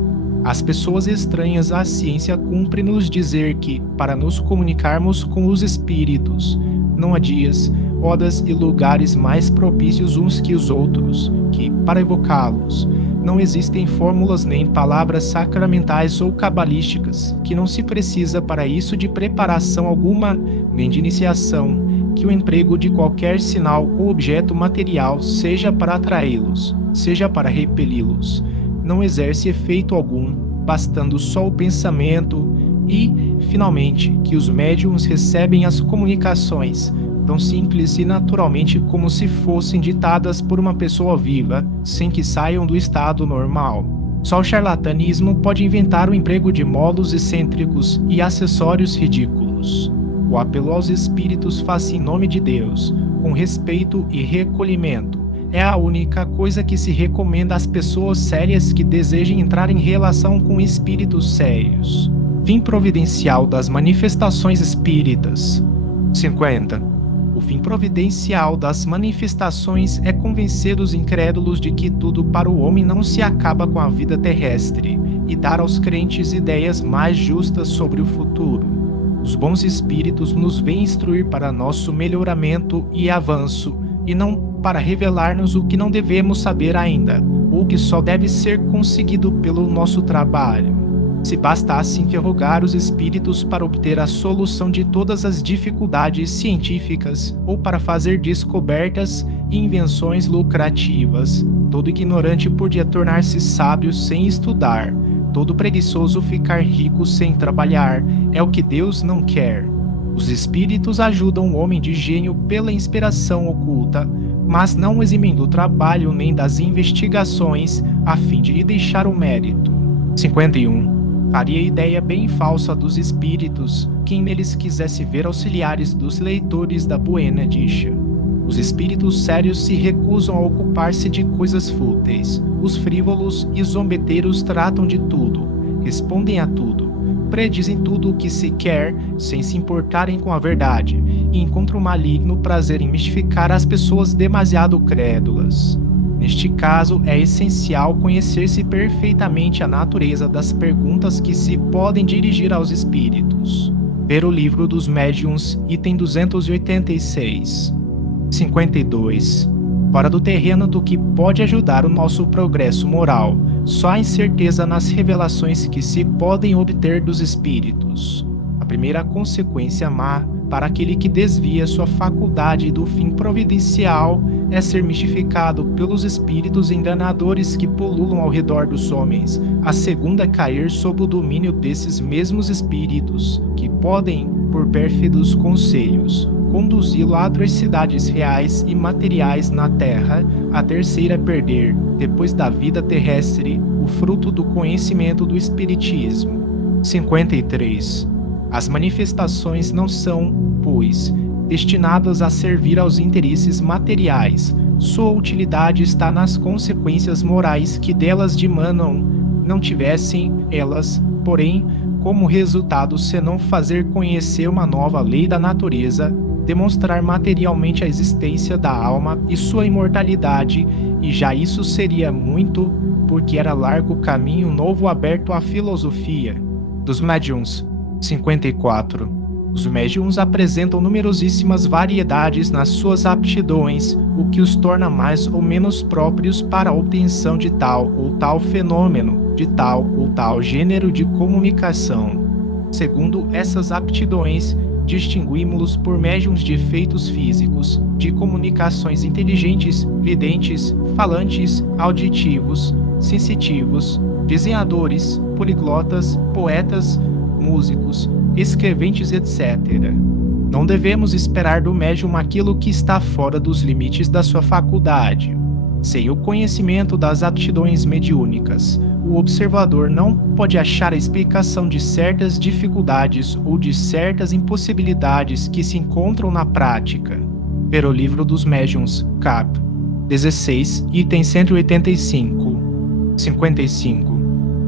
As pessoas estranhas à ciência cumpre-nos dizer que, para nos comunicarmos com os espíritos, não há dias, horas e lugares mais propícios uns que os outros, que, para evocá-los, não existem fórmulas nem palavras sacramentais ou cabalísticas, que não se precisa para isso de preparação alguma, nem de iniciação, que o emprego de qualquer sinal ou objeto material, seja para atraí-los, seja para repeli-los, não exerce efeito algum, bastando só o pensamento e, finalmente, que os médiuns recebem as comunicações, tão simples e naturalmente como se fossem ditadas por uma pessoa viva, sem que saiam do estado normal. Só o charlatanismo pode inventar o emprego de modos excêntricos e acessórios ridículos. O apelo aos espíritos faz-se em nome de Deus, com respeito e recolhimento. É a única coisa que se recomenda às pessoas sérias que desejem entrar em relação com espíritos sérios. Fim providencial das manifestações espíritas. 50. O fim providencial das manifestações é convencer os incrédulos de que tudo para o homem não se acaba com a vida terrestre e dar aos crentes ideias mais justas sobre o futuro. Os bons espíritos nos vêm instruir para nosso melhoramento e avanço, e não para revelar-nos o que não devemos saber ainda, ou que só deve ser conseguido pelo nosso trabalho. Se bastasse interrogar os espíritos para obter a solução de todas as dificuldades científicas, ou para fazer descobertas e invenções lucrativas, todo ignorante podia tornar-se sábio sem estudar, todo preguiçoso ficar rico sem trabalhar. É o que Deus não quer. Os espíritos ajudam o homem de gênio pela inspiração oculta, mas não o eximem do trabalho nem das investigações, a fim de lhe deixar o mérito. 51. Faria ideia bem falsa dos espíritos quem neles quisesse ver auxiliares dos leitores da Buena Dicha. Os espíritos sérios se recusam a ocupar-se de coisas fúteis. Os frívolos e zombeteiros tratam de tudo, respondem a tudo, predizem tudo o que se quer, sem se importarem com a verdade, e encontram maligno prazer em mistificar as pessoas demasiado crédulas. Neste caso, é essencial conhecer-se perfeitamente a natureza das perguntas que se podem dirigir aos espíritos. Ver o Livro dos Médiuns, item 286. 52. Fora do terreno do que pode ajudar o nosso progresso moral, só há incerteza nas revelações que se podem obter dos espíritos. A primeira consequência má para aquele que desvia sua faculdade do fim providencial é ser mistificado pelos espíritos enganadores que pululam ao redor dos homens. A segunda é cair sob o domínio desses mesmos espíritos, que podem, por pérfidos conselhos, conduzi-lo a adversidades reais e materiais na terra. A terceira é perder, depois da vida terrestre, o fruto do conhecimento do espiritismo. 53. As manifestações não são, pois, destinadas a servir aos interesses materiais. Sua utilidade está nas consequências morais que delas dimanam. Não tivessem elas, porém, como resultado senão fazer conhecer uma nova lei da natureza, demonstrar materialmente a existência da alma e sua imortalidade, e já isso seria muito, porque era largo caminho novo aberto à filosofia. Dos médiuns. 54. Os médiuns apresentam numerosíssimas variedades nas suas aptidões, o que os torna mais ou menos próprios para a obtenção de tal ou tal fenômeno, de tal ou tal gênero de comunicação. Segundo essas aptidões, distinguimos-los por médiuns de efeitos físicos, de comunicações inteligentes, videntes, falantes, auditivos, sensitivos, desenhadores, poliglotas, poetas, músicos, escreventes, etc. Não devemos esperar do médium aquilo que está fora dos limites da sua faculdade. Sem o conhecimento das aptidões mediúnicas, o observador não pode achar a explicação de certas dificuldades ou de certas impossibilidades que se encontram na prática. Ver o Livro dos Médiuns, cap. 16, item 185. 55.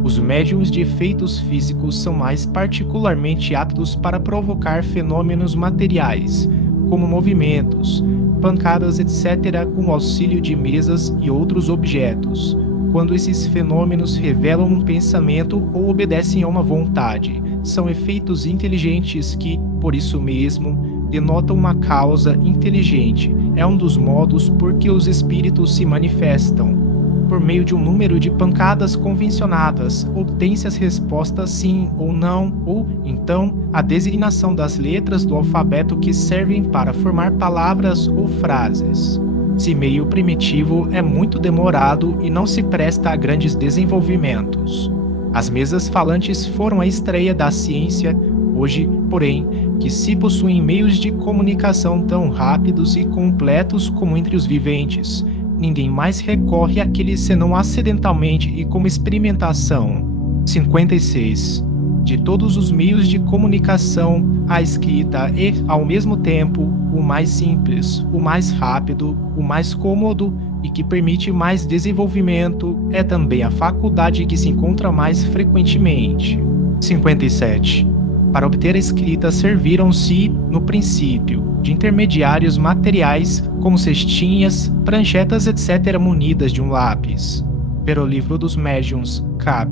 Os médiuns de efeitos físicos são mais particularmente aptos para provocar fenômenos materiais, como movimentos, pancadas, etc., com o auxílio de mesas e outros objetos, quando esses fenômenos revelam um pensamento ou obedecem a uma vontade. São efeitos inteligentes que, por isso mesmo, denotam uma causa inteligente. É um dos modos por que os espíritos se manifestam. Por meio de um número de pancadas convencionadas, obtém-se as respostas sim ou não, ou, então, a designação das letras do alfabeto que servem para formar palavras ou frases. Esse meio primitivo é muito demorado e não se presta a grandes desenvolvimentos. As mesas falantes foram a estreia da ciência, hoje, porém, que se possuem meios de comunicação tão rápidos e completos como entre os viventes, ninguém mais recorre àqueles senão acidentalmente e como experimentação. 56. De todos os meios de comunicação, a escrita é, ao mesmo tempo, o mais simples, o mais rápido, o mais cômodo e que permite mais desenvolvimento, é também a faculdade que se encontra mais frequentemente. 57. Para obter a escrita serviram-se, no princípio, de intermediários materiais como cestinhas, pranchetas, etc., munidas de um lápis. Ver o Livro dos Médiuns, cap.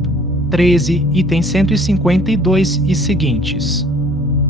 13, item 152 e seguintes.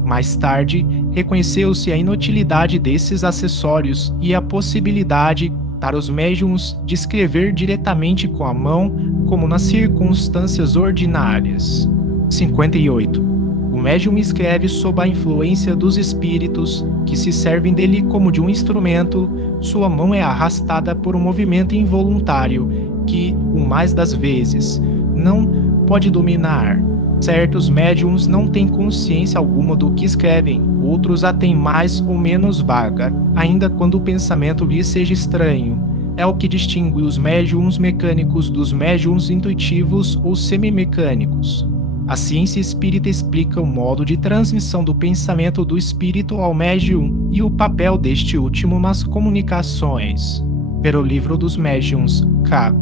Mais tarde, reconheceu-se a inutilidade desses acessórios e a possibilidade para os médiuns de escrever diretamente com a mão, como nas circunstâncias ordinárias. 58. O médium escreve sob a influência dos espíritos, que se servem dele como de um instrumento. Sua mão é arrastada por um movimento involuntário, que, o mais das vezes, não pode dominar. Certos médiums não têm consciência alguma do que escrevem, outros a têm mais ou menos vaga, ainda quando o pensamento lhes seja estranho. É o que distingue os médiums mecânicos dos médiums intuitivos ou semimecânicos. A ciência espírita explica o modo de transmissão do pensamento do espírito ao médium e o papel deste último nas comunicações. Pelo Livro dos Médiuns, cap.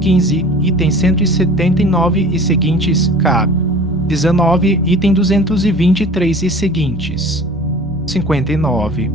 15, item 179 e seguintes, cap. 19, item 223 e seguintes. 59.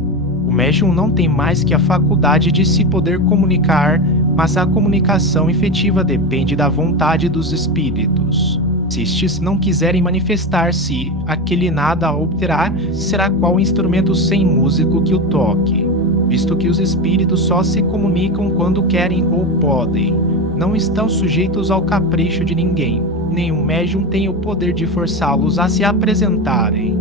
O médium não tem mais que a faculdade de se poder comunicar, mas a comunicação efetiva depende da vontade dos espíritos. Se estes não quiserem manifestar-se, aquele nada obterá será qual instrumento sem músico que o toque, visto que os espíritos só se comunicam quando querem ou podem. Não estão sujeitos ao capricho de ninguém. Nenhum médium tem o poder de forçá-los a se apresentarem.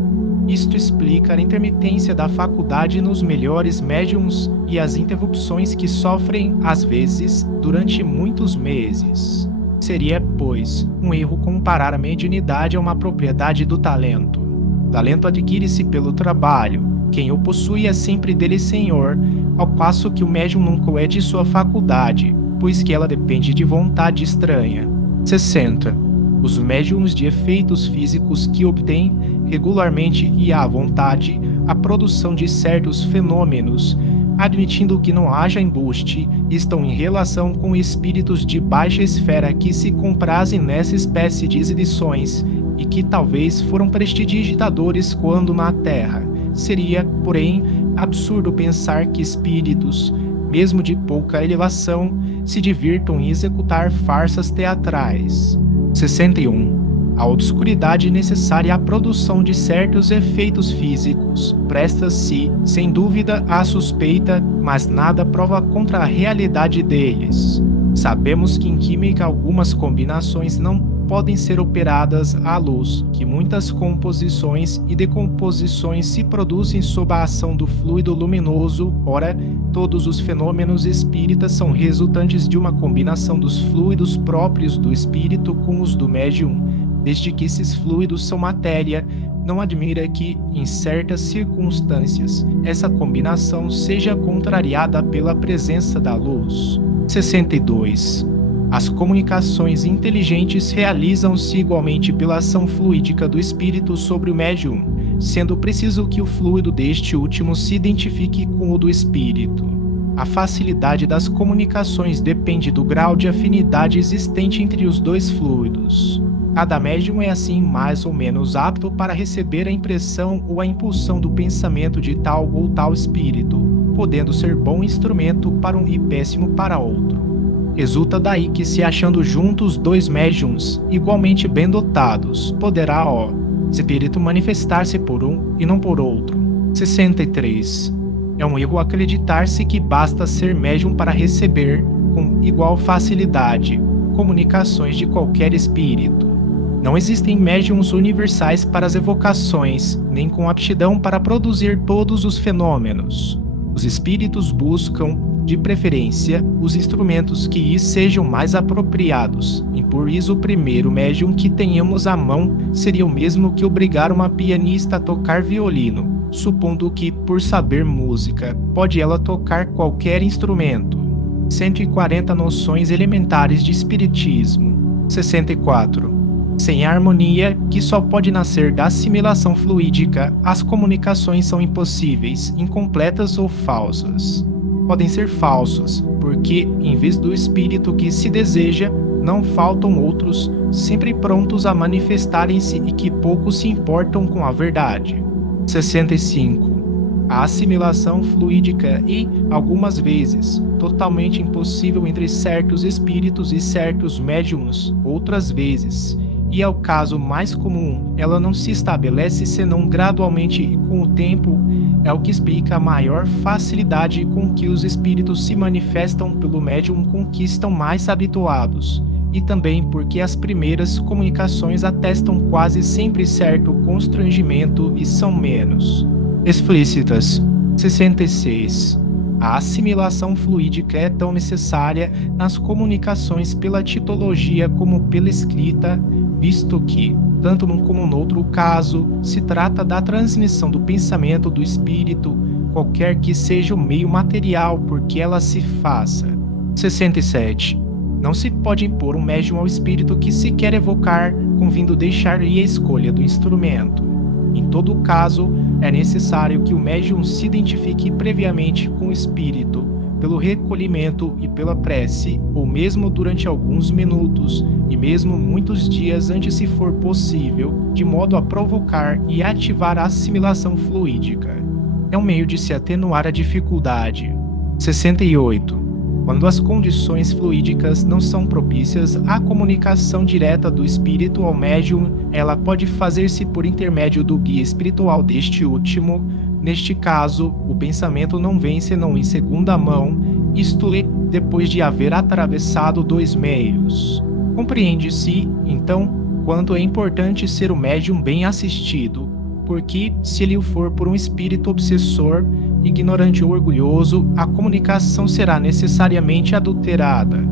Isto explica a intermitência da faculdade nos melhores médiums e as interrupções que sofrem, às vezes, durante muitos meses. Seria, pois, um erro comparar a mediunidade a uma propriedade do talento. O talento adquire-se pelo trabalho. Quem o possui é sempre dele senhor, ao passo que o médium nunca é de sua faculdade, pois que ela depende de vontade estranha. 60. Os médiums de efeitos físicos que obtêm regularmente e à vontade a produção de certos fenômenos, admitindo que não haja embuste, estão em relação com espíritos de baixa esfera que se comprazem nessa espécie de exibições e que talvez foram prestidigitadores quando na Terra. Seria, porém, absurdo pensar que espíritos, mesmo de pouca elevação, se divirtam em executar farsas teatrais. 61. A obscuridade necessária à produção de certos efeitos físicos presta-se, sem dúvida, à suspeita, mas nada prova contra a realidade deles. Sabemos que em química algumas combinações não podem ser operadas à luz, que muitas composições e decomposições se produzem sob a ação do fluido luminoso. Ora, todos os fenômenos espíritas são resultantes de uma combinação dos fluidos próprios do espírito com os do médium. Desde que esses fluidos são matéria, não admira que, em certas circunstâncias, essa combinação seja contrariada pela presença da luz. 62. As comunicações inteligentes realizam-se igualmente pela ação fluídica do espírito sobre o médium, sendo preciso que o fluido deste último se identifique com o do espírito. A facilidade das comunicações depende do grau de afinidade existente entre os dois fluidos. Cada médium é assim mais ou menos apto para receber a impressão ou a impulsão do pensamento de tal ou tal espírito, podendo ser bom instrumento para um e péssimo para outro. Resulta daí que, se achando juntos dois médiums igualmente bem dotados, poderá o espírito manifestar-se por um e não por outro. 63. É um erro acreditar-se que basta ser médium para receber, com igual facilidade, comunicações de qualquer espírito. Não existem médiums universais para as evocações, nem com aptidão para produzir todos os fenômenos. Os espíritos buscam, de preferência, os instrumentos que lhes sejam mais apropriados, e por isso o primeiro médium que tenhamos à mão seria o mesmo que obrigar uma pianista a tocar violino, supondo que, por saber música, pode ela tocar qualquer instrumento. 140 noções elementares de espiritismo. 64. Sem a harmonia, que só pode nascer da assimilação fluídica, as comunicações são impossíveis, incompletas ou falsas. Podem ser falsas, porque, em vez do espírito que se deseja, não faltam outros, sempre prontos a manifestarem-se e que pouco se importam com a verdade. 65. A assimilação fluídica e, algumas vezes, totalmente impossível entre certos espíritos e certos médiums, outras vezes, e é o caso mais comum, ela não se estabelece senão gradualmente e com o tempo, é o que explica a maior facilidade com que os espíritos se manifestam pelo médium com que estão mais habituados, e também porque as primeiras comunicações atestam quase sempre certo constrangimento e são menos explícitas. 66. A assimilação fluídica é tão necessária nas comunicações pela titologia como pela escrita, visto que, Tanto num como no outro caso, se trata da transmissão do pensamento do espírito, qualquer que seja o meio material por que ela se faça. 67. Não se pode impor um médium ao espírito que se quer evocar, convindo deixar-lhe a escolha do instrumento. Em todo caso, é necessário que o médium se identifique previamente com o espírito, pelo recolhimento e pela prece, ou mesmo durante alguns minutos, e mesmo muitos dias antes se for possível, de modo a provocar e ativar a assimilação fluídica. É um meio de se atenuar a dificuldade. 68. Quando as condições fluídicas não são propícias à comunicação direta do espírito ao médium, ela pode fazer-se por intermédio do guia espiritual deste último. Neste caso, o pensamento não vem senão em segunda mão, isto é, depois de haver atravessado dois meios. Compreende-se, então, quanto é importante ser o médium bem assistido, porque, se ele o for por um espírito obsessor, ignorante ou orgulhoso, a comunicação será necessariamente adulterada.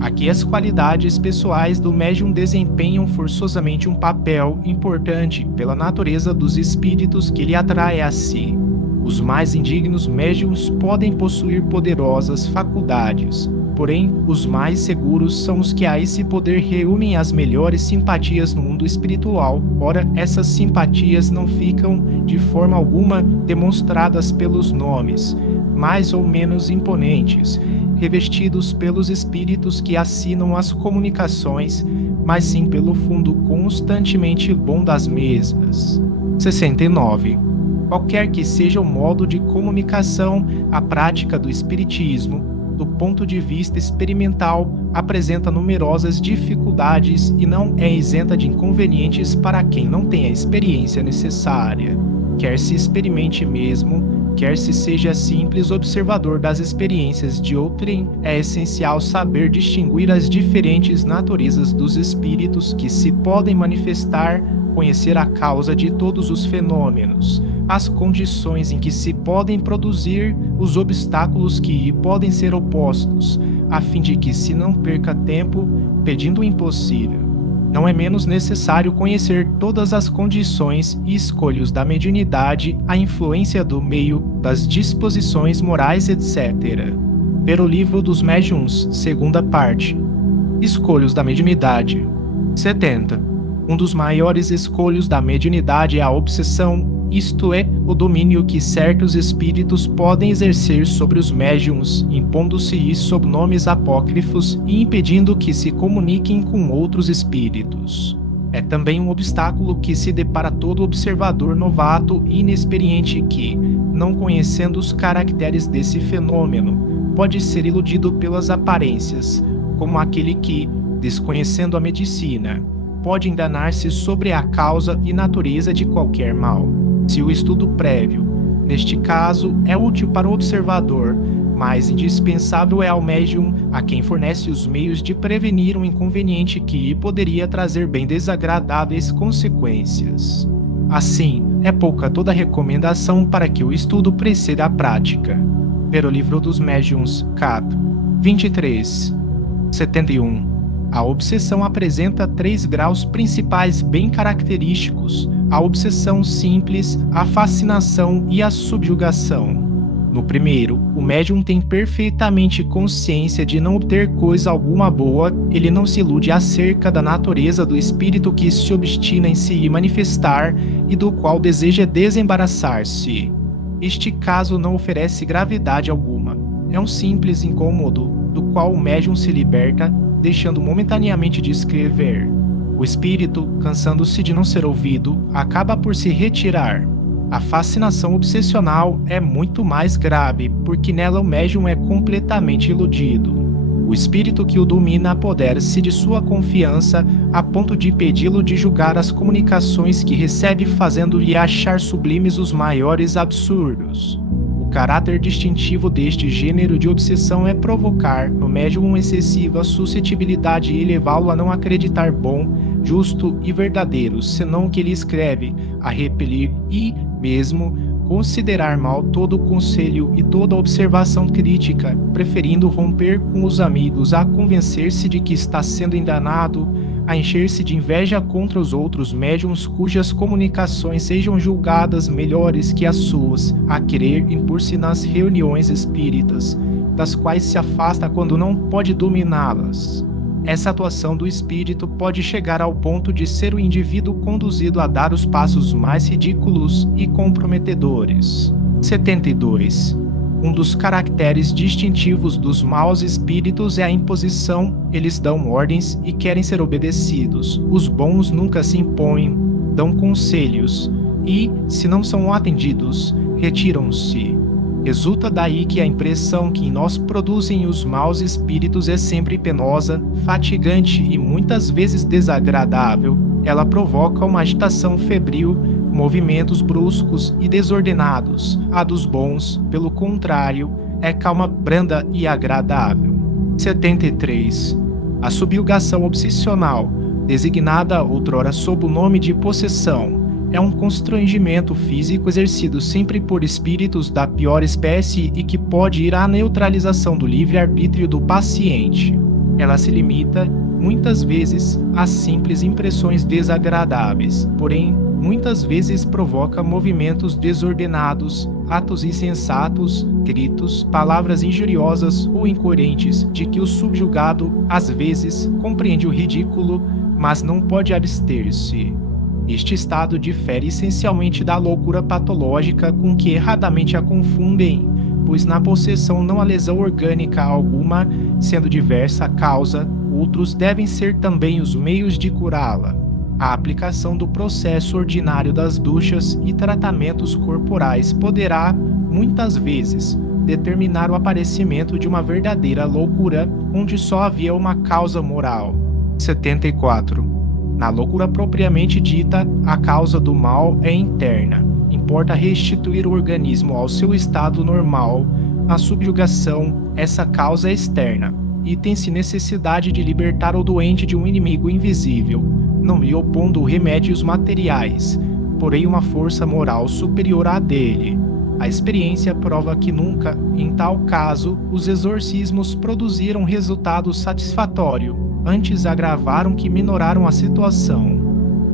Aqui as qualidades pessoais do médium desempenham forçosamente um papel importante pela natureza dos espíritos que ele atrai a si. Os mais indignos médiums podem possuir poderosas faculdades, porém os mais seguros são os que a esse poder reúnem as melhores simpatias no mundo espiritual. Ora, essas simpatias não ficam de forma alguma demonstradas pelos nomes, mais ou menos imponentes, revestidos pelos espíritos que assinam as comunicações, mas sim pelo fundo constantemente bom das mesmas. 69. Qualquer que seja o modo de comunicação, a prática do espiritismo, do ponto de vista experimental, apresenta numerosas dificuldades e não é isenta de inconvenientes para quem não tem a experiência necessária. Quer se experimente mesmo, quer se seja simples observador das experiências de outrem, é essencial saber distinguir as diferentes naturezas dos espíritos que se podem manifestar, conhecer a causa de todos os fenômenos, as condições em que se podem produzir, os obstáculos que podem ser opostos, a fim de que se não perca tempo pedindo o impossível. Não é menos necessário conhecer todas as condições e escolhas da mediunidade, a influência do meio, das disposições morais, etc. Ver o livro dos médiuns, segunda parte. Escolhos da mediunidade. 70. Um dos maiores escolhos da mediunidade é a obsessão, isto é, o domínio que certos espíritos podem exercer sobre os médiuns, impondo-se sob nomes apócrifos e impedindo que se comuniquem com outros espíritos. É também um obstáculo que se depara todo observador novato e inexperiente que, não conhecendo os caracteres desse fenômeno, pode ser iludido pelas aparências, como aquele que, desconhecendo a medicina, pode enganar-se sobre a causa e natureza de qualquer mal. Se o estudo prévio, neste caso, é útil para o observador, mas indispensável é ao médium, a quem fornece os meios de prevenir um inconveniente que poderia trazer bem desagradáveis consequências. Assim, é pouca toda recomendação para que o estudo preceda a prática. Ver o livro dos médiuns, cap. 23. 71. A obsessão apresenta 3 graus principais bem característicos: a obsessão simples, a fascinação e a subjugação. No primeiro, o médium tem perfeitamente consciência de não obter coisa alguma boa, ele não se ilude acerca da natureza do espírito que se obstina em se manifestar e do qual deseja desembaraçar-se. Este caso não oferece gravidade alguma. É um simples incômodo, do qual o médium se liberta, deixando momentaneamente de escrever. O espírito, cansando-se de não ser ouvido, acaba por se retirar. A fascinação obsessional é muito mais grave, porque nela o médium é completamente iludido. O espírito que o domina apodera-se de sua confiança a ponto de impedi-lo de julgar as comunicações que recebe, fazendo-lhe achar sublimes os maiores absurdos. O caráter distintivo deste gênero de obsessão é provocar no médium uma excessiva suscetibilidade e levá-lo a não acreditar bom, justo e verdadeiro, senão o que ele escreve, a repelir e, mesmo, considerar mal todo o conselho e toda a observação crítica, preferindo romper com os amigos a convencer-se de que está sendo enganado, a encher-se de inveja contra os outros médiuns cujas comunicações sejam julgadas melhores que as suas, a querer impor-se nas reuniões espíritas, das quais se afasta quando não pode dominá-las. Essa atuação do espírito pode chegar ao ponto de ser o indivíduo conduzido a dar os passos mais ridículos e comprometedores. 72. Um dos caracteres distintivos dos maus espíritos é a imposição. Eles dão ordens e querem ser obedecidos. Os bons nunca se impõem, dão conselhos e, se não são atendidos, retiram-se. Resulta daí que a impressão que em nós produzem os maus espíritos é sempre penosa, fatigante e muitas vezes desagradável. Ela provoca uma agitação febril, movimentos bruscos e desordenados. A dos bons, pelo contrário, é calma, branda e agradável. 73. A subjugação obsessional, designada outrora sob o nome de possessão, é um constrangimento físico exercido sempre por espíritos da pior espécie e que pode ir à neutralização do livre-arbítrio do paciente. Ela se limita, muitas vezes, a simples impressões desagradáveis, porém, muitas vezes provoca movimentos desordenados, atos insensatos, gritos, palavras injuriosas ou incoerentes, de que o subjugado, às vezes, compreende o ridículo, mas não pode abster-se. Este estado difere essencialmente da loucura patológica com que erradamente a confundem, pois na possessão não há lesão orgânica alguma, sendo diversa a causa, outros devem ser também os meios de curá-la. A aplicação do processo ordinário das duchas e tratamentos corporais poderá, muitas vezes, determinar o aparecimento de uma verdadeira loucura onde só havia uma causa moral. 74. Na loucura propriamente dita, a causa do mal é interna. Importa restituir o organismo ao seu estado normal. Na subjugação, essa causa é externa, e tem-se necessidade de libertar o doente de um inimigo invisível, não lhe opondo remédios materiais, porém uma força moral superior à dele. A experiência prova que nunca, em tal caso, os exorcismos produziram resultado satisfatório. Antes agravaram que minoraram a situação.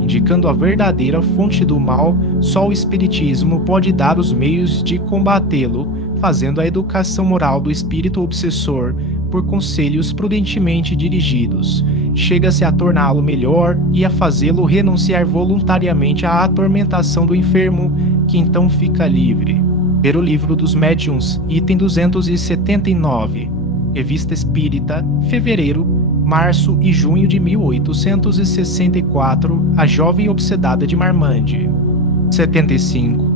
Indicando a verdadeira fonte do mal, só o espiritismo pode dar os meios de combatê-lo, fazendo a educação moral do espírito obsessor por conselhos prudentemente dirigidos. Chega-se a torná-lo melhor e a fazê-lo renunciar voluntariamente à atormentação do enfermo, que então fica livre. Ver o Livro dos Médiuns, item 279. Revista Espírita, fevereiro, março e junho de 1864, a jovem obsedada de Marmande. 75.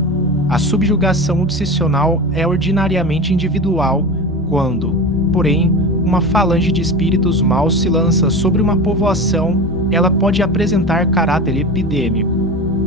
A subjugação obsessional é ordinariamente individual, quando, porém, uma falange de espíritos maus se lança sobre uma povoação, ela pode apresentar caráter epidêmico.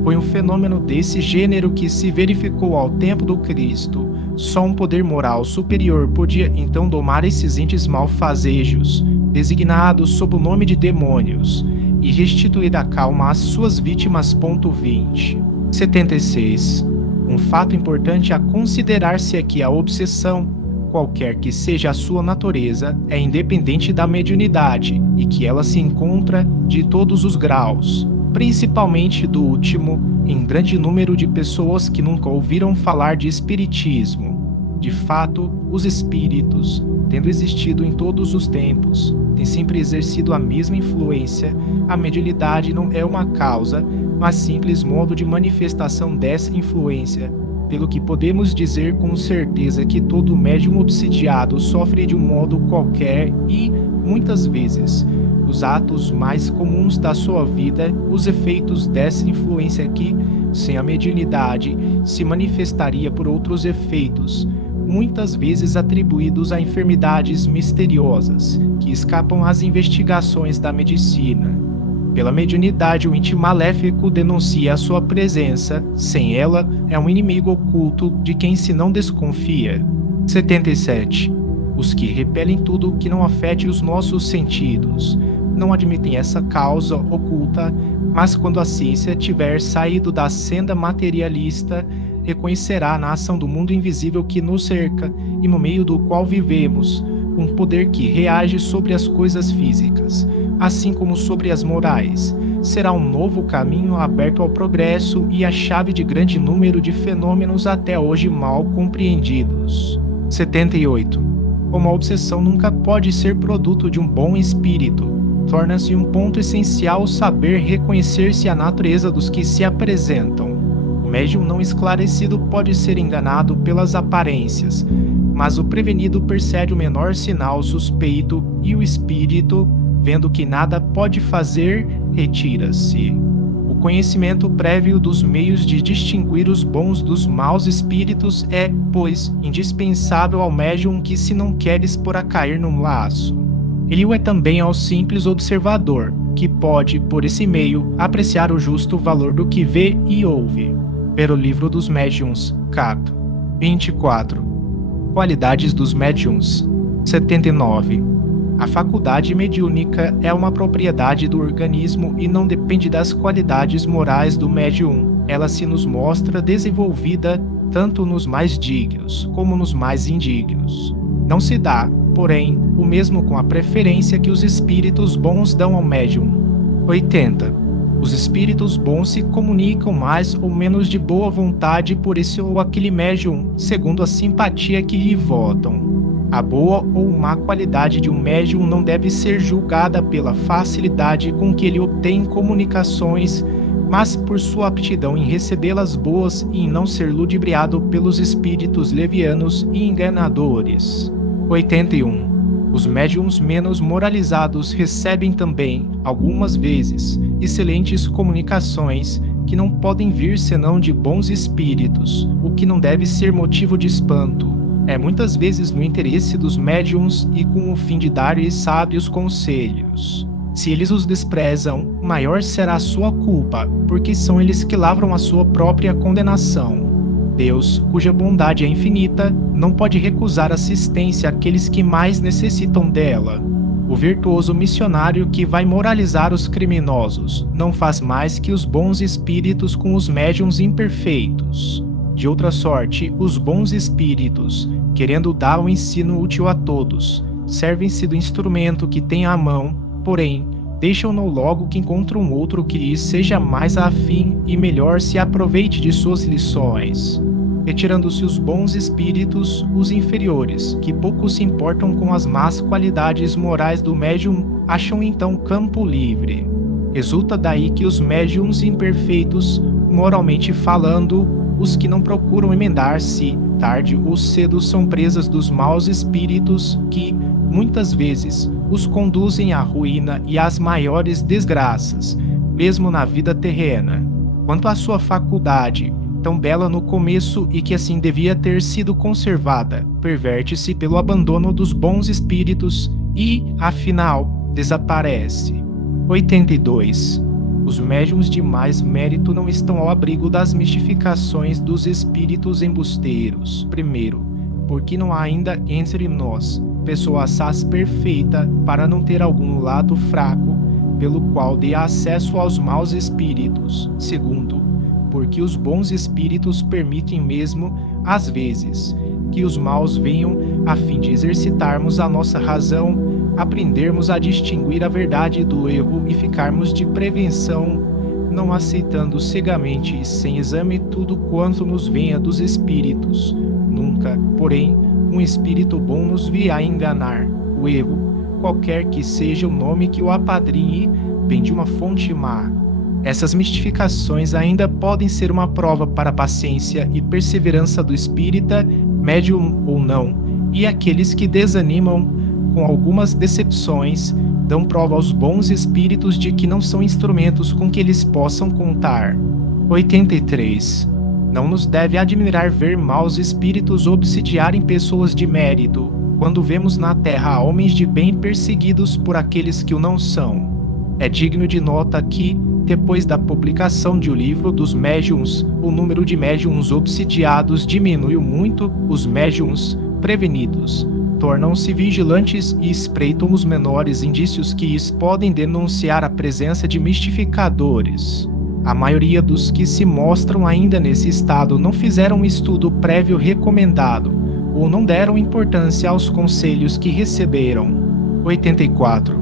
Foi um fenômeno desse gênero que se verificou ao tempo do Cristo. Só um poder moral superior podia então domar esses entes malfazejos, designados sob o nome de demônios, e restituir a calma às suas vítimas. 20. 76. Um fato importante a considerar-se é que a obsessão, qualquer que seja a sua natureza, é independente da mediunidade e que ela se encontra de todos os graus, principalmente do último, em grande número de pessoas que nunca ouviram falar de espiritismo. De fato, os espíritos, tendo existido em todos os tempos, têm sempre exercido a mesma influência. A mediunidade não é uma causa, mas simples modo de manifestação dessa influência, pelo que podemos dizer com certeza que todo médium obsidiado sofre de um modo qualquer e, muitas vezes, os atos mais comuns da sua vida, os efeitos dessa influência que, sem a mediunidade, se manifestaria por outros efeitos, muitas vezes atribuídos a enfermidades misteriosas, que escapam às investigações da medicina. Pela mediunidade, o ente maléfico denuncia a sua presença, sem ela, é um inimigo oculto de quem se não desconfia. 77. Os que repelem tudo que não afete os nossos sentidos não admitem essa causa oculta, mas quando a ciência tiver saído da senda materialista, reconhecerá na ação do mundo invisível que nos cerca e no meio do qual vivemos, um poder que reage sobre as coisas físicas, assim como sobre as morais. Será um novo caminho aberto ao progresso e a chave de grande número de fenômenos até hoje mal compreendidos. 78. Como a obsessão nunca pode ser produto de um bom espírito, torna-se um ponto essencial saber reconhecer-se a natureza dos que se apresentam. O médium não esclarecido pode ser enganado pelas aparências, mas o prevenido percebe o menor sinal suspeito e o espírito, vendo que nada pode fazer, retira-se. O conhecimento prévio dos meios de distinguir os bons dos maus espíritos é, pois, indispensável ao médium que se não quer expor a cair num laço. Ele o é também ao simples observador, que pode, por esse meio, apreciar o justo valor do que vê e ouve. Pelo Livro dos Médiuns, cap. 24. Qualidades dos médiuns. 79. A faculdade mediúnica é uma propriedade do organismo e não depende das qualidades morais do médium. Ela se nos mostra desenvolvida tanto nos mais dignos como nos mais indignos. Não se dá, porém, o mesmo com a preferência que os espíritos bons dão ao médium. 80. Os espíritos bons se comunicam mais ou menos de boa vontade por esse ou aquele médium, segundo a simpatia que lhe votam. A boa ou má qualidade de um médium não deve ser julgada pela facilidade com que ele obtém comunicações, mas por sua aptidão em recebê-las boas e em não ser ludibriado pelos espíritos levianos e enganadores. 81. Os médiums menos moralizados recebem também, algumas vezes, excelentes comunicações que não podem vir senão de bons espíritos, o que não deve ser motivo de espanto. É muitas vezes no interesse dos médiums e com o fim de dar-lhes sábios conselhos. Se eles os desprezam, maior será a sua culpa, porque são eles que lavram a sua própria condenação. Deus, cuja bondade é infinita, não pode recusar assistência àqueles que mais necessitam dela. O virtuoso missionário que vai moralizar os criminosos não faz mais que os bons espíritos com os médiuns imperfeitos. De outra sorte, os bons espíritos, querendo dar um ensino útil a todos, servem-se do instrumento que têm à mão, porém, deixam-no logo que encontram outro que lhes seja mais afim e melhor se aproveite de suas lições. Retirando-se os bons espíritos, os inferiores, que pouco se importam com as más qualidades morais do médium, acham então campo livre. Resulta daí que os médiums imperfeitos, moralmente falando, os que não procuram emendar-se, tarde ou cedo são presas dos maus espíritos que, muitas vezes, os conduzem à ruína e às maiores desgraças, mesmo na vida terrena. Quanto à sua faculdade, tão bela no começo e que assim devia ter sido conservada, perverte-se pelo abandono dos bons espíritos e, afinal, desaparece. 82. Os médiuns de mais mérito não estão ao abrigo das mistificações dos espíritos embusteiros. Primeiro, porque não há ainda entre nós pessoa assaz perfeita para não ter algum lado fraco pelo qual dê acesso aos maus espíritos. Segundo, porque os bons espíritos permitem mesmo, às vezes, que os maus venham a fim de exercitarmos a nossa razão, aprendermos a distinguir a verdade do erro e ficarmos de prevenção, não aceitando cegamente e sem exame tudo quanto nos venha dos espíritos. Nunca, porém, um espírito bom nos virá enganar. O erro, qualquer que seja o nome que o apadrinhe, vem de uma fonte má. Essas mistificações ainda podem ser uma prova para a paciência e perseverança do espírita, médium ou não, e aqueles que desanimam com algumas decepções dão prova aos bons espíritos de que não são instrumentos com que eles possam contar. 83. Não nos deve admirar ver maus espíritos obsidiarem pessoas de mérito, quando vemos na terra homens de bem perseguidos por aqueles que o não são. É digno de nota que, depois da publicação de O Livro dos Médiuns, o número de médiuns obsidiados diminuiu muito, os médiuns prevenidos tornam-se vigilantes e espreitam os menores indícios que podem denunciar a presença de mistificadores. A maioria dos que se mostram ainda nesse estado não fizeram um estudo prévio recomendado ou não deram importância aos conselhos que receberam. 84.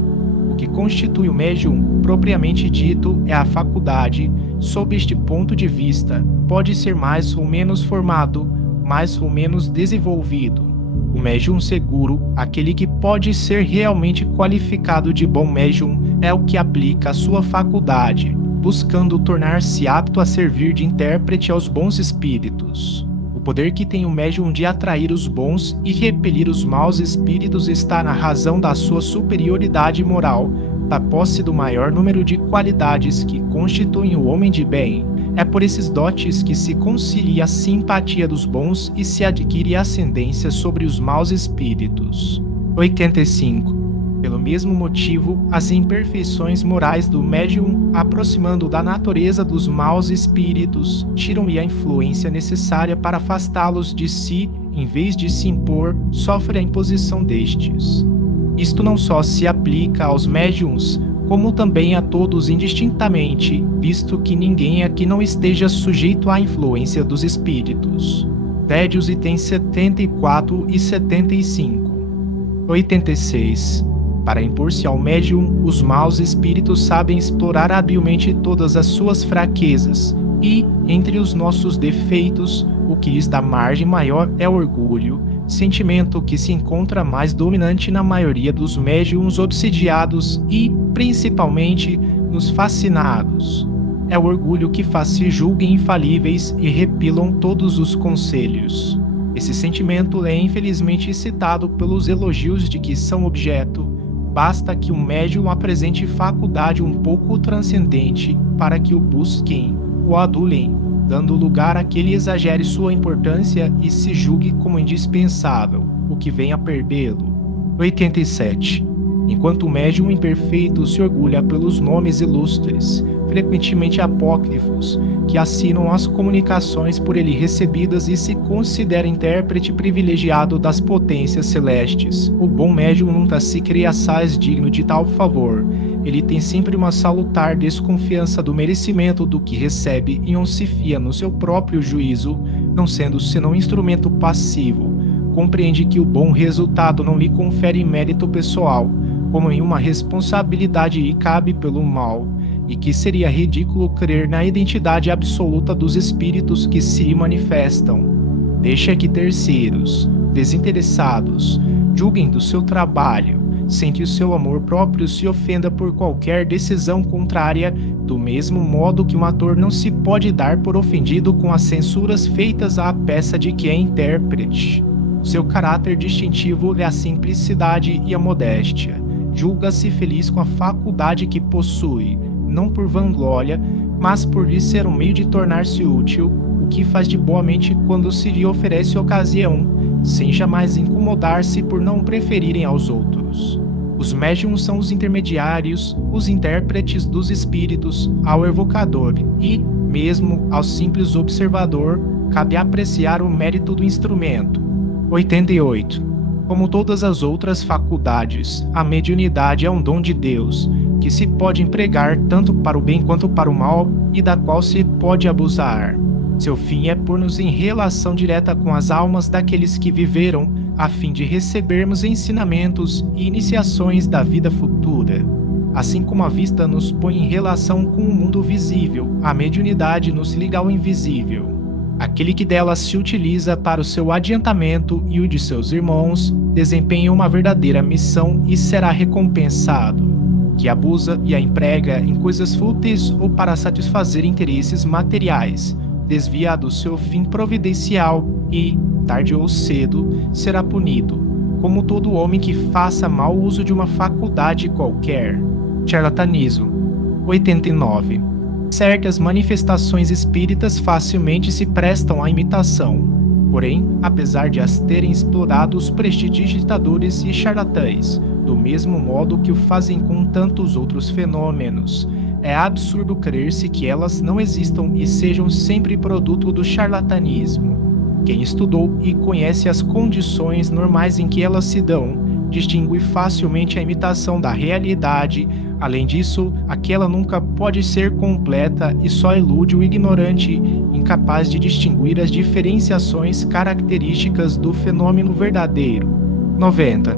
O que constitui o médium propriamente dito é a faculdade. Sob este ponto de vista, pode ser mais ou menos formado, mais ou menos desenvolvido. O médium seguro, aquele que pode ser realmente qualificado de bom médium, é o que aplica a sua faculdade, buscando tornar-se apto a servir de intérprete aos bons espíritos. O poder que tem o médium de atrair os bons e repelir os maus espíritos está na razão da sua superioridade moral, da posse do maior número de qualidades que constituem o homem de bem. É por esses dotes que se concilia a simpatia dos bons e se adquire ascendência sobre os maus espíritos. 85. Pelo mesmo motivo, as imperfeições morais do médium, aproximando da natureza dos maus espíritos, tiram-lhe a influência necessária para afastá-los de si, em vez de se impor, sofre a imposição destes. Isto não só se aplica aos médiums, como também a todos indistintamente, visto que ninguém aqui não esteja sujeito à influência dos espíritos. Tédios itens 74 e 75. 86. Para impor-se ao médium, os maus espíritos sabem explorar habilmente todas as suas fraquezas, e, entre os nossos defeitos, o que lhes dá margem maior é o orgulho, sentimento que se encontra mais dominante na maioria dos médiums obsidiados e, principalmente, nos fascinados. É o orgulho que faz se julguem infalíveis e repilam todos os conselhos. Esse sentimento é infelizmente excitado pelos elogios de que são objeto. Basta que o médium apresente faculdade um pouco transcendente para que o busquem, o adulem, dando lugar a que ele exagere sua importância e se julgue como indispensável, o que vem a perdê-lo. 87. Enquanto o médium imperfeito se orgulha pelos nomes ilustres, frequentemente apócrifos, que assinam as comunicações por ele recebidas e se considera intérprete privilegiado das potências celestes, o bom médium nunca se crê assaz digno de tal favor. Ele tem sempre uma salutar desconfiança do merecimento do que recebe e não se fia no seu próprio juízo, não sendo senão instrumento passivo. Compreende que o bom resultado não lhe confere mérito pessoal, como em uma responsabilidade lhe cabe pelo mal, e que seria ridículo crer na identidade absoluta dos espíritos que se manifestam. Deixa que terceiros, desinteressados, julguem do seu trabalho, sem que o seu amor próprio se ofenda por qualquer decisão contrária, do mesmo modo que um ator não se pode dar por ofendido com as censuras feitas à peça de que é intérprete. Seu caráter distintivo é a simplicidade e a modéstia. Julga-se feliz com a faculdade que possui, não por vanglória, mas por lhe ser um meio de tornar-se útil, o que faz de boa mente quando se lhe oferece ocasião, sem jamais incomodar-se por não preferirem aos outros. Os médiums são os intermediários, os intérpretes dos espíritos ao evocador e, mesmo ao simples observador, cabe apreciar o mérito do instrumento. 88. Como todas as outras faculdades, a mediunidade é um dom de Deus, que se pode empregar tanto para o bem quanto para o mal e da qual se pode abusar. Seu fim é pôr-nos em relação direta com as almas daqueles que viveram, a fim de recebermos ensinamentos e iniciações da vida futura. Assim como a vista nos põe em relação com o mundo visível, a mediunidade nos liga ao invisível. Aquele que dela se utiliza para o seu adiantamento e o de seus irmãos, desempenha uma verdadeira missão e será recompensado. Que abusa e a emprega em coisas fúteis ou para satisfazer interesses materiais, desvia do seu fim providencial e, tarde ou cedo, será punido, como todo homem que faça mau uso de uma faculdade qualquer. Charlatanismo. 89. Certas manifestações espíritas facilmente se prestam à imitação. Porém, apesar de as terem explorado os prestidigitadores e charlatães, do mesmo modo que o fazem com tantos outros fenômenos, é absurdo crer-se que elas não existam e sejam sempre produto do charlatanismo. Quem estudou e conhece as condições normais em que elas se dão, distingue facilmente a imitação da realidade. Além disso, aquela nunca pode ser completa e só ilude o ignorante, incapaz de distinguir as diferenciações características do fenômeno verdadeiro. 90.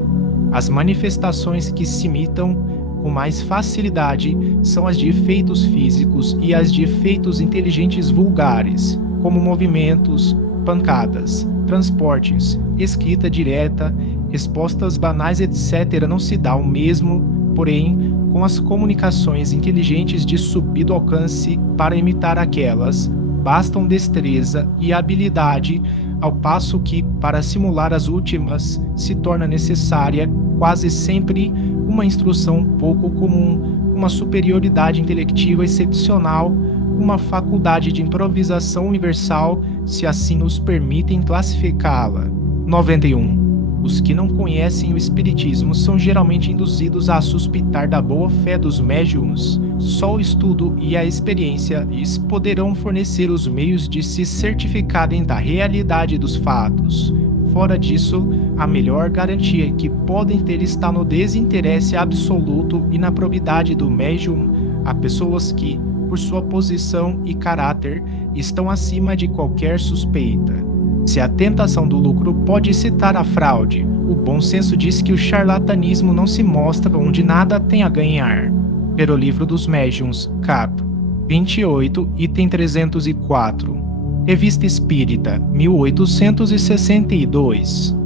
As manifestações que se imitam com mais facilidade são as de efeitos físicos e as de efeitos inteligentes vulgares, como movimentos, pancadas, transportes, escrita direta, respostas banais, etc. Não se dá o mesmo, porém, com as comunicações inteligentes de subido alcance para imitar aquelas, bastam destreza e habilidade, ao passo que, para simular as últimas, se torna necessária quase sempre uma instrução pouco comum, uma superioridade intelectiva excepcional, uma faculdade de improvisação universal, se assim nos permitem classificá-la. 91. Os que não conhecem o espiritismo são geralmente induzidos a suspeitar da boa-fé dos médiuns. Só o estudo e a experiência lhes poderão fornecer os meios de se certificarem da realidade dos fatos. Fora disso, a melhor garantia que podem ter está no desinteresse absoluto e na probidade do médium a pessoas que, por sua posição e caráter, estão acima de qualquer suspeita. Se a tentação do lucro pode excitar a fraude, o bom senso diz que o charlatanismo não se mostra onde nada tem a ganhar. Pelo Livro dos Médiuns, cap. 28, item 304. Revista Espírita, 1862.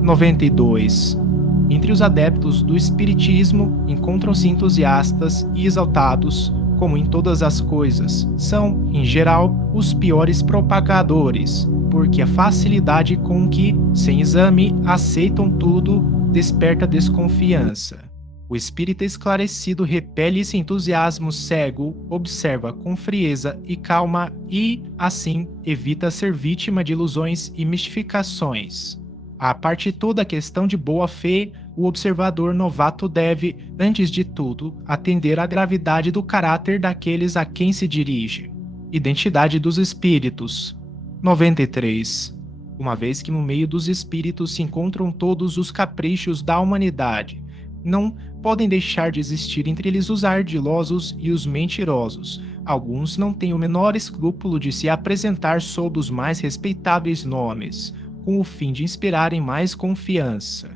92. Entre os adeptos do espiritismo encontram-se entusiastas e exaltados, como em todas as coisas, são, em geral, os piores propagadores, porque a facilidade com que, sem exame, aceitam tudo, desperta desconfiança. O espírita esclarecido repele esse entusiasmo cego, observa com frieza e calma e, assim, evita ser vítima de ilusões e mistificações. À parte toda a questão de boa-fé, o observador novato deve, antes de tudo, atender à gravidade do caráter daqueles a quem se dirige. Identidade dos espíritos. 93. Uma vez que no meio dos espíritos se encontram todos os caprichos da humanidade, não podem deixar de existir entre eles os ardilosos e os mentirosos. Alguns não têm o menor escrúpulo de se apresentar sob os mais respeitáveis nomes, com o fim de inspirarem mais confiança.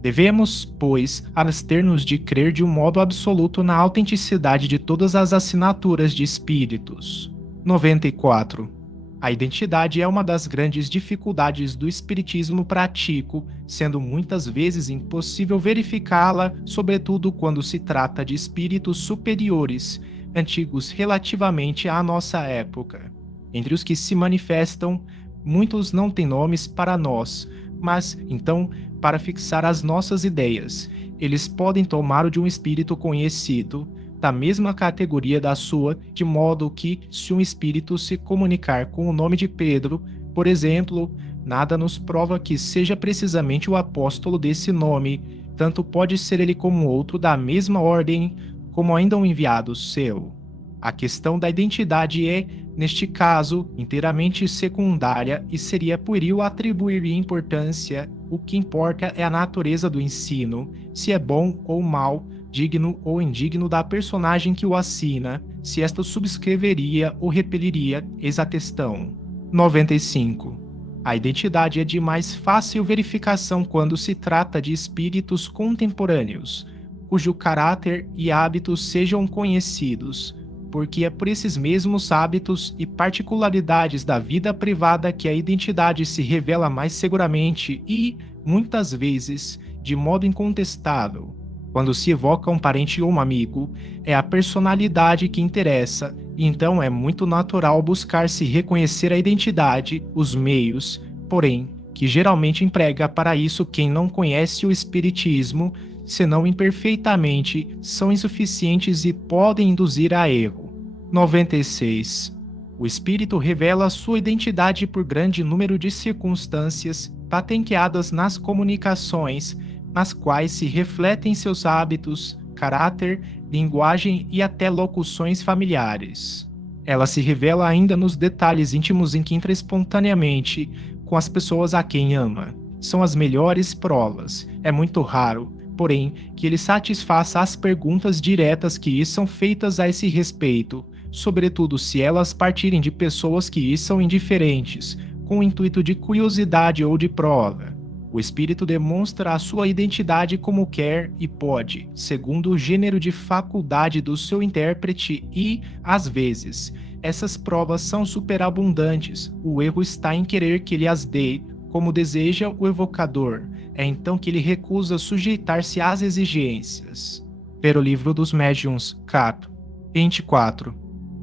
Devemos, pois, abster-nos de crer de um modo absoluto na autenticidade de todas as assinaturas de espíritos. 94. A identidade é uma das grandes dificuldades do espiritismo prático, sendo muitas vezes impossível verificá-la, sobretudo quando se trata de espíritos superiores, antigos relativamente à nossa época. Entre os que se manifestam, muitos não têm nomes para nós, mas, então, para fixar as nossas ideias, eles podem tomar o de um espírito conhecido, da mesma categoria da sua, de modo que, se um espírito se comunicar com o nome de Pedro, por exemplo, nada nos prova que seja precisamente o apóstolo desse nome, tanto pode ser ele como outro da mesma ordem, como ainda um enviado seu. A questão da identidade é, neste caso, inteiramente secundária e seria pueril atribuir-lhe importância. O que importa é a natureza do ensino, se é bom ou mal, digno ou indigno da personagem que o assina, se esta subscreveria ou repeliria, eis a questão. 95. A identidade é de mais fácil verificação quando se trata de espíritos contemporâneos, cujo caráter e hábitos sejam conhecidos, porque é por esses mesmos hábitos e particularidades da vida privada que a identidade se revela mais seguramente e, muitas vezes, de modo incontestável. Quando se evoca um parente ou um amigo, é a personalidade que interessa, e então é muito natural buscar se reconhecer a identidade, os meios, porém, que geralmente emprega para isso quem não conhece o espiritismo, senão imperfeitamente, são insuficientes e podem induzir a erro. 96. O espírito revela sua identidade por grande número de circunstâncias patenteadas nas comunicações, nas quais se refletem seus hábitos, caráter, linguagem e até locuções familiares. Ela se revela ainda nos detalhes íntimos em que entra espontaneamente com as pessoas a quem ama. São as melhores provas. É muito raro, porém, que ele satisfaça as perguntas diretas que lhe são feitas a esse respeito, sobretudo se elas partirem de pessoas que lhe são indiferentes, com o intuito de curiosidade ou de prova. O espírito demonstra a sua identidade como quer e pode, segundo o gênero de faculdade do seu intérprete e, às vezes, essas provas são superabundantes. O erro está em querer que ele as dê, como deseja o evocador. É então que ele recusa sujeitar-se às exigências. Ver o Livro dos Médiuns, cap. 24.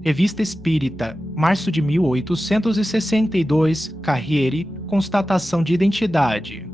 Revista Espírita, março de 1862, Carriere, constatação de identidade.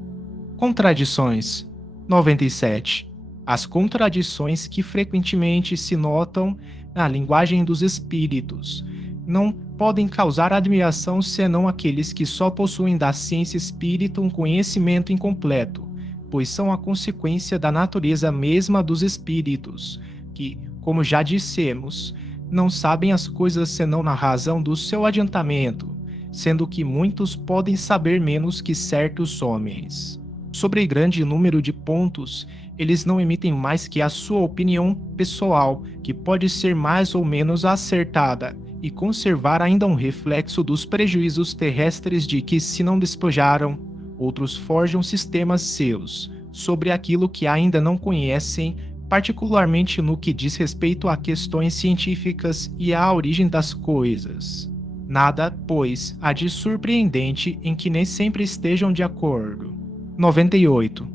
Contradições. 97. As contradições que frequentemente se notam na linguagem dos espíritos não podem causar admiração senão aqueles que só possuem da ciência espírita um conhecimento incompleto, pois são a consequência da natureza mesma dos espíritos, que, como já dissemos, não sabem as coisas senão na razão do seu adiantamento, sendo que muitos podem saber menos que certos homens. Sobre grande número de pontos, eles não emitem mais que a sua opinião pessoal, que pode ser mais ou menos acertada, e conservar ainda um reflexo dos prejuízos terrestres de que se não despojaram, outros forjam sistemas seus, sobre aquilo que ainda não conhecem, particularmente no que diz respeito a questões científicas e à origem das coisas. Nada, pois, há de surpreendente em que nem sempre estejam de acordo. 98.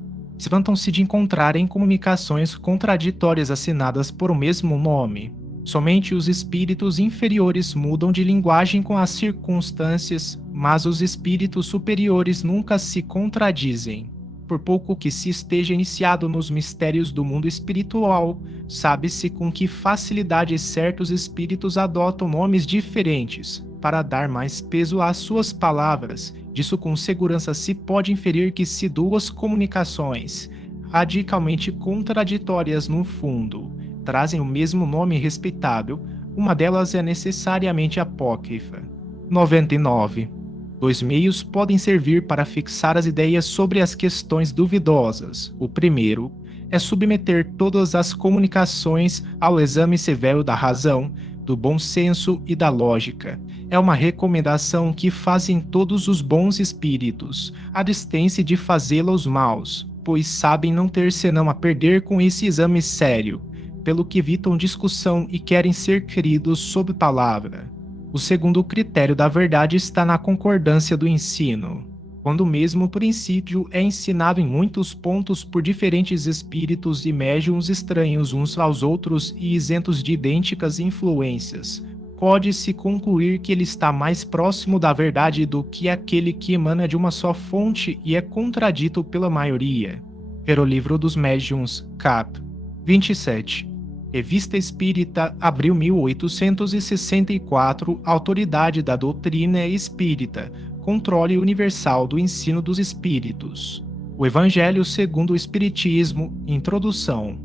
Levantam-se de encontrarem comunicações contraditórias assinadas por o mesmo nome. Somente os espíritos inferiores mudam de linguagem com as circunstâncias, mas os espíritos superiores nunca se contradizem. Por pouco que se esteja iniciado nos mistérios do mundo espiritual, sabe-se com que facilidade certos espíritos adotam nomes diferentes, para dar mais peso às suas palavras. Disso com segurança se pode inferir que se duas comunicações, radicalmente contraditórias no fundo, trazem o mesmo nome respeitável, uma delas é necessariamente apócrifa. 99. Dois meios podem servir para fixar as ideias sobre as questões duvidosas. O primeiro é submeter todas as comunicações ao exame severo da razão, do bom senso e da lógica. É uma recomendação que fazem todos os bons espíritos, a distância de fazê-la os maus, pois sabem não ter senão a perder com esse exame sério, pelo que evitam discussão e querem ser queridos sob palavra. O segundo critério da verdade está na concordância do ensino. Quando o mesmo princípio é ensinado em muitos pontos por diferentes espíritos e médiuns estranhos uns aos outros e isentos de idênticas influências, pode-se concluir que ele está mais próximo da verdade do que aquele que emana de uma só fonte e é contradito pela maioria. Ver o Livro dos Médiuns, cap. 27. Revista Espírita, abril 1864, Autoridade da Doutrina Espírita, Controle Universal do Ensino dos Espíritos. O Evangelho segundo o Espiritismo, Introdução.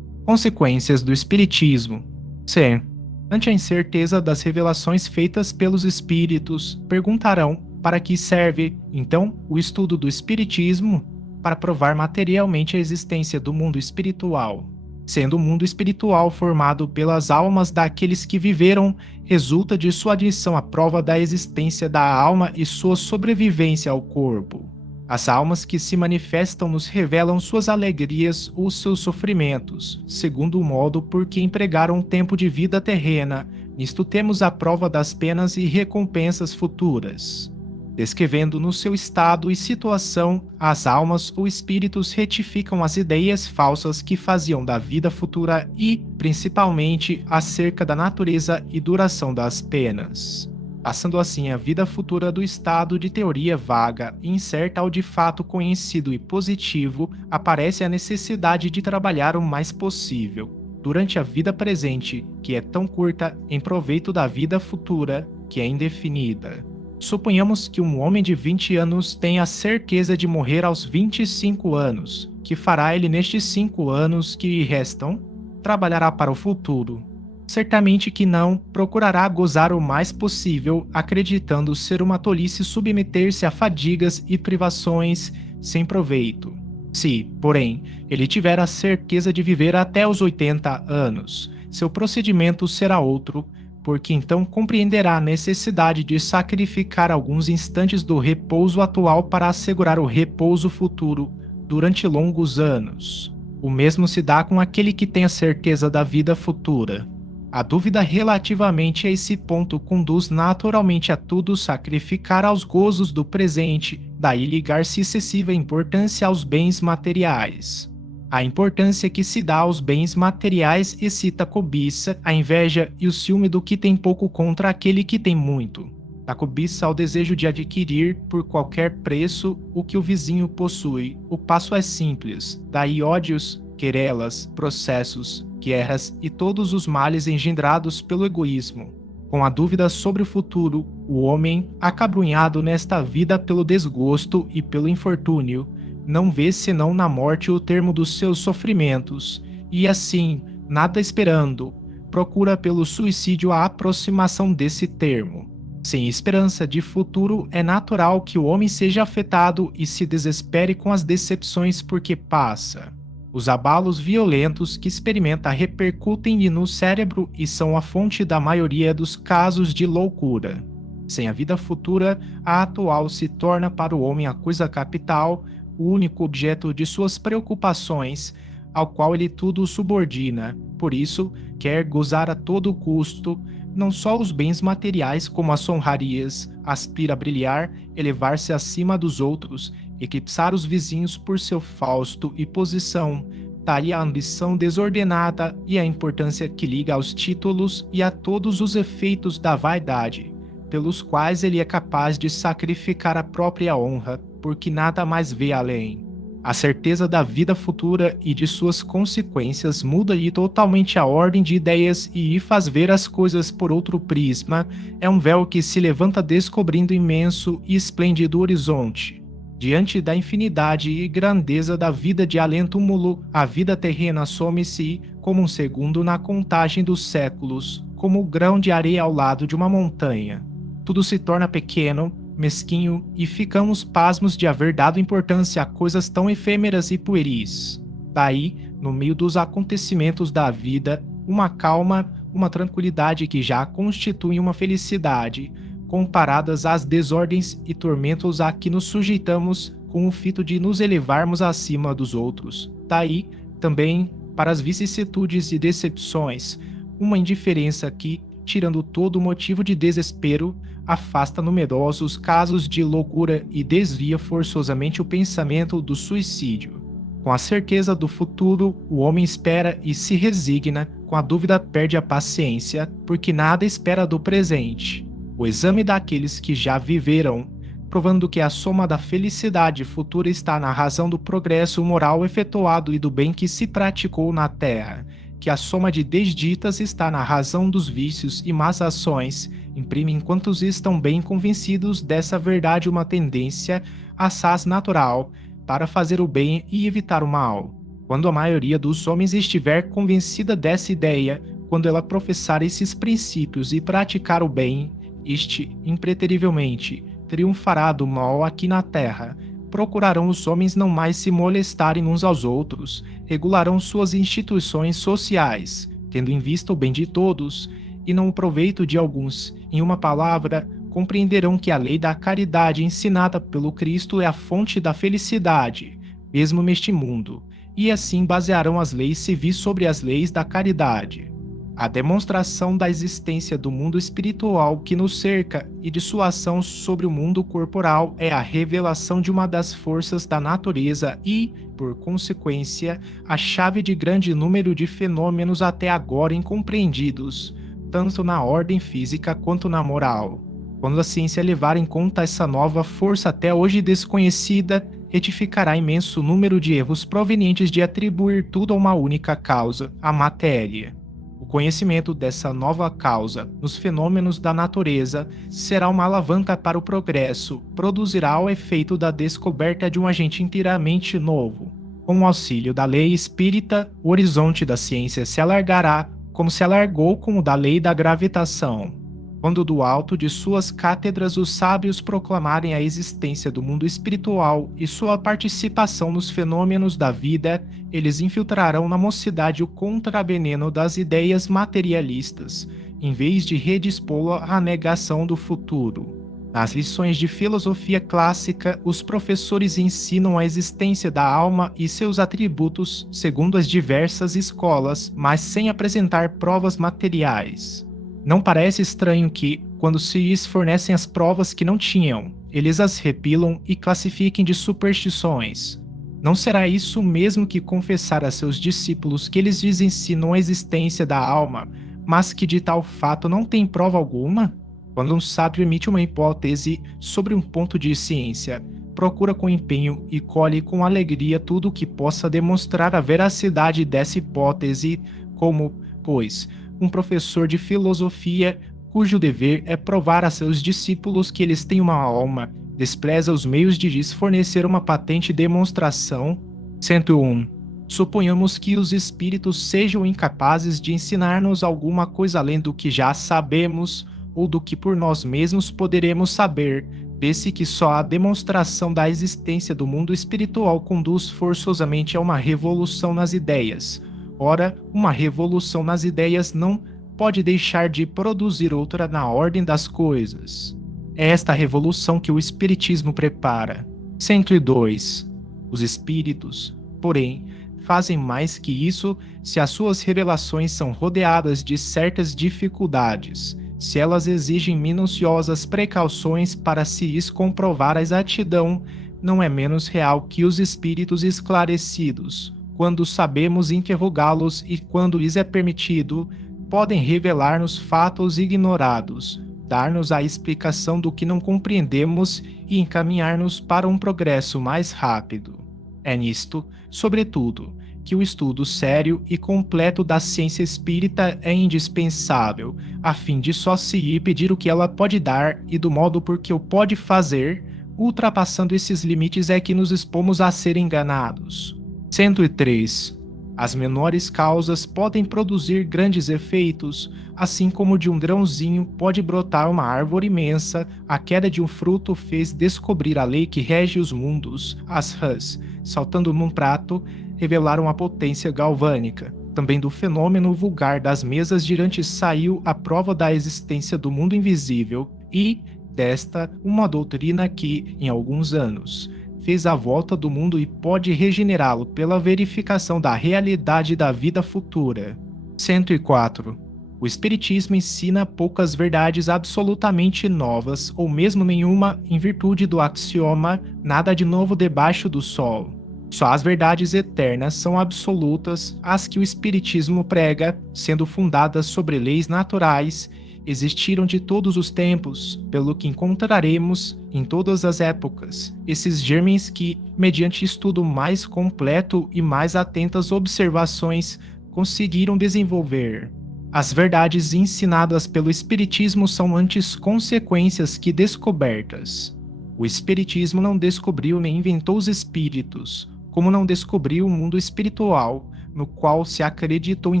Consequências do Espiritismo. C. Ante a incerteza das revelações feitas pelos Espíritos, perguntarão para que serve, então, o estudo do Espiritismo? Para provar materialmente a existência do mundo espiritual. Sendo o mundo espiritual formado pelas almas daqueles que viveram, resulta de sua admissão à prova da existência da alma e sua sobrevivência ao corpo. As almas que se manifestam nos revelam suas alegrias ou seus sofrimentos, segundo o modo por que empregaram o tempo de vida terrena. Nisto temos a prova das penas e recompensas futuras. Descrevendo no seu estado e situação, as almas ou espíritos retificam as ideias falsas que faziam da vida futura e, principalmente, acerca da natureza e duração das penas. Passando assim a vida futura do estado de teoria vaga e incerta ao de fato conhecido e positivo, aparece a necessidade de trabalhar o mais possível, durante a vida presente, que é tão curta, em proveito da vida futura, que é indefinida. Suponhamos que um homem de 20 anos tenha a certeza de morrer aos 25 anos. Que fará ele nestes 5 anos que restam? Trabalhará para o futuro. Certamente que não, procurará gozar o mais possível, acreditando ser uma tolice submeter-se a fadigas e privações sem proveito. Se, porém, ele tiver a certeza de viver até os 80 anos, seu procedimento será outro, porque então compreenderá a necessidade de sacrificar alguns instantes do repouso atual para assegurar o repouso futuro durante longos anos. O mesmo se dá com aquele que tem a certeza da vida futura. A dúvida relativamente a esse ponto conduz naturalmente a tudo sacrificar aos gozos do presente, daí ligar-se excessiva importância aos bens materiais. A importância que se dá aos bens materiais excita a cobiça, a inveja e o ciúme do que tem pouco contra aquele que tem muito. Da cobiça ao desejo de adquirir, por qualquer preço, o que o vizinho possui. O passo é simples, daí ódios, querelas, processos, guerras e todos os males engendrados pelo egoísmo. Com a dúvida sobre o futuro, o homem, acabrunhado nesta vida pelo desgosto e pelo infortúnio, não vê senão na morte o termo dos seus sofrimentos, e assim, nada esperando, procura pelo suicídio a aproximação desse termo. Sem esperança de futuro, é natural que o homem seja afetado e se desespere com as decepções porque passa. Os abalos violentos que experimenta repercutem-lhe no cérebro e são a fonte da maioria dos casos de loucura. Sem a vida futura, a atual se torna para o homem a coisa capital, o único objeto de suas preocupações, ao qual ele tudo subordina. Por isso, quer gozar a todo custo, não só os bens materiais como as honrarias, aspira a brilhar, elevar-se acima dos outros, eclipsar os vizinhos por seu fausto e posição. Daí a ambição desordenada e a importância que liga aos títulos e a todos os efeitos da vaidade, pelos quais ele é capaz de sacrificar a própria honra, porque nada mais vê além. A certeza da vida futura e de suas consequências muda-lhe totalmente a ordem de ideias e lhe faz ver as coisas por outro prisma. É um véu que se levanta descobrindo imenso e esplêndido horizonte. Diante da infinidade e grandeza da vida de além-túmulo, a vida terrena some-se como um segundo na contagem dos séculos, como o grão de areia ao lado de uma montanha. Tudo se torna pequeno, mesquinho, e ficamos pasmos de haver dado importância a coisas tão efêmeras e pueris. Daí, no meio dos acontecimentos da vida, uma calma, uma tranquilidade que já constituem uma felicidade, comparadas às desordens e tormentos a que nos sujeitamos com o fito de nos elevarmos acima dos outros. Daí, também, para as vicissitudes e decepções, uma indiferença que, tirando todo motivo de desespero, afasta numerosos casos de loucura e desvia forçosamente o pensamento do suicídio. Com a certeza do futuro, o homem espera e se resigna, com a dúvida perde a paciência, porque nada espera do presente. O exame daqueles que já viveram, provando que a soma da felicidade futura está na razão do progresso moral efetuado e do bem que se praticou na terra, que a soma de desditas está na razão dos vícios e más ações, imprime em quantos estão bem convencidos dessa verdade uma tendência, assaz natural, para fazer o bem e evitar o mal. Quando a maioria dos homens estiver convencida dessa ideia, quando ela professar esses princípios e praticar o bem, este, impreterivelmente, triunfará do mal aqui na terra. Procurarão os homens não mais se molestarem uns aos outros, regularão suas instituições sociais, tendo em vista o bem de todos, e não o proveito de alguns. Em uma palavra, compreenderão que a lei da caridade ensinada pelo Cristo é a fonte da felicidade, mesmo neste mundo, e assim basearão as leis civis sobre as leis da caridade. A demonstração da existência do mundo espiritual que nos cerca e de sua ação sobre o mundo corporal é a revelação de uma das forças da natureza e, por consequência, a chave de grande número de fenômenos até agora incompreendidos, tanto na ordem física quanto na moral. Quando a ciência levar em conta essa nova força até hoje desconhecida, retificará imenso número de erros provenientes de atribuir tudo a uma única causa, a matéria. O conhecimento dessa nova causa nos fenômenos da natureza será uma alavanca para o progresso, produzirá o efeito da descoberta de um agente inteiramente novo. Com o auxílio da lei espírita, o horizonte da ciência se alargará, como se alargou com o da lei da gravitação. Quando do alto de suas cátedras os sábios proclamarem a existência do mundo espiritual e sua participação nos fenômenos da vida, eles infiltrarão na mocidade o contraveneno das ideias materialistas, em vez de redispô-lo à negação do futuro. Nas lições de filosofia clássica, os professores ensinam a existência da alma e seus atributos segundo as diversas escolas, mas sem apresentar provas materiais. Não parece estranho que, quando se lhes fornecem as provas que não tinham, eles as repilam e classifiquem de superstições. Não será isso mesmo que confessar a seus discípulos que eles lhes ensinam a existência da alma, mas que de tal fato não tem prova alguma? Quando um sábio emite uma hipótese sobre um ponto de ciência, procura com empenho e colhe com alegria tudo o que possa demonstrar a veracidade dessa hipótese, como, pois, um professor de filosofia cujo dever é provar a seus discípulos que eles têm uma alma, despreza os meios de lhes fornecer uma patente demonstração. 101. Suponhamos que os espíritos sejam incapazes de ensinar-nos alguma coisa além do que já sabemos ou do que por nós mesmos poderemos saber, vê-se que só a demonstração da existência do mundo espiritual conduz forçosamente a uma revolução nas ideias. Ora, uma revolução nas ideias não pode deixar de produzir outra na ordem das coisas. É esta revolução que o Espiritismo prepara. 102. Os espíritos, porém, fazem mais que isso se as suas revelações são rodeadas de certas dificuldades, se elas exigem minuciosas precauções para se lhes comprovar a exatidão, não é menos real que os espíritos esclarecidos, quando sabemos interrogá-los e quando lhes é permitido, podem revelar-nos fatos ignorados, dar-nos a explicação do que não compreendemos e encaminhar-nos para um progresso mais rápido. É nisto, sobretudo, que o estudo sério e completo da ciência espírita é indispensável, a fim de só se ir pedir o que ela pode dar e do modo por que o pode fazer, ultrapassando esses limites é que nos expomos a ser enganados. 103. As menores causas podem produzir grandes efeitos, assim como de um grãozinho pode brotar uma árvore imensa, a queda de um fruto fez descobrir a lei que rege os mundos. As rãs, saltando num prato, revelaram a potência galvânica. Também do fenômeno vulgar das mesas girantes saiu a prova da existência do mundo invisível e, desta, uma doutrina que, em alguns anos, fez a volta do mundo e pode regenerá-lo pela verificação da realidade da vida futura. 104. O Espiritismo ensina poucas verdades absolutamente novas, ou mesmo nenhuma, em virtude do axioma nada de novo debaixo do sol. Só as verdades eternas são absolutas, as que o Espiritismo prega, sendo fundadas sobre leis naturais, existiram de todos os tempos, pelo que encontraremos, em todas as épocas, esses germes que, mediante estudo mais completo e mais atentas observações, conseguiram desenvolver. As verdades ensinadas pelo Espiritismo são antes consequências que descobertas. O Espiritismo não descobriu nem inventou os espíritos, como não descobriu o mundo espiritual, no qual se acreditou em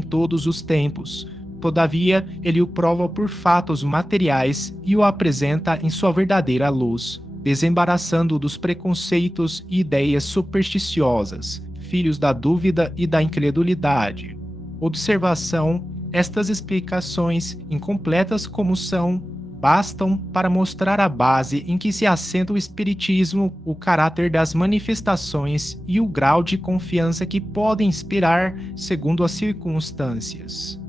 todos os tempos. Todavia, ele o prova por fatos materiais e o apresenta em sua verdadeira luz, desembaraçando-o dos preconceitos e ideias supersticiosas, filhos da dúvida e da incredulidade. Observação: estas explicações, incompletas como são, bastam para mostrar a base em que se assenta o Espiritismo, o caráter das manifestações e o grau de confiança que podem inspirar segundo as circunstâncias.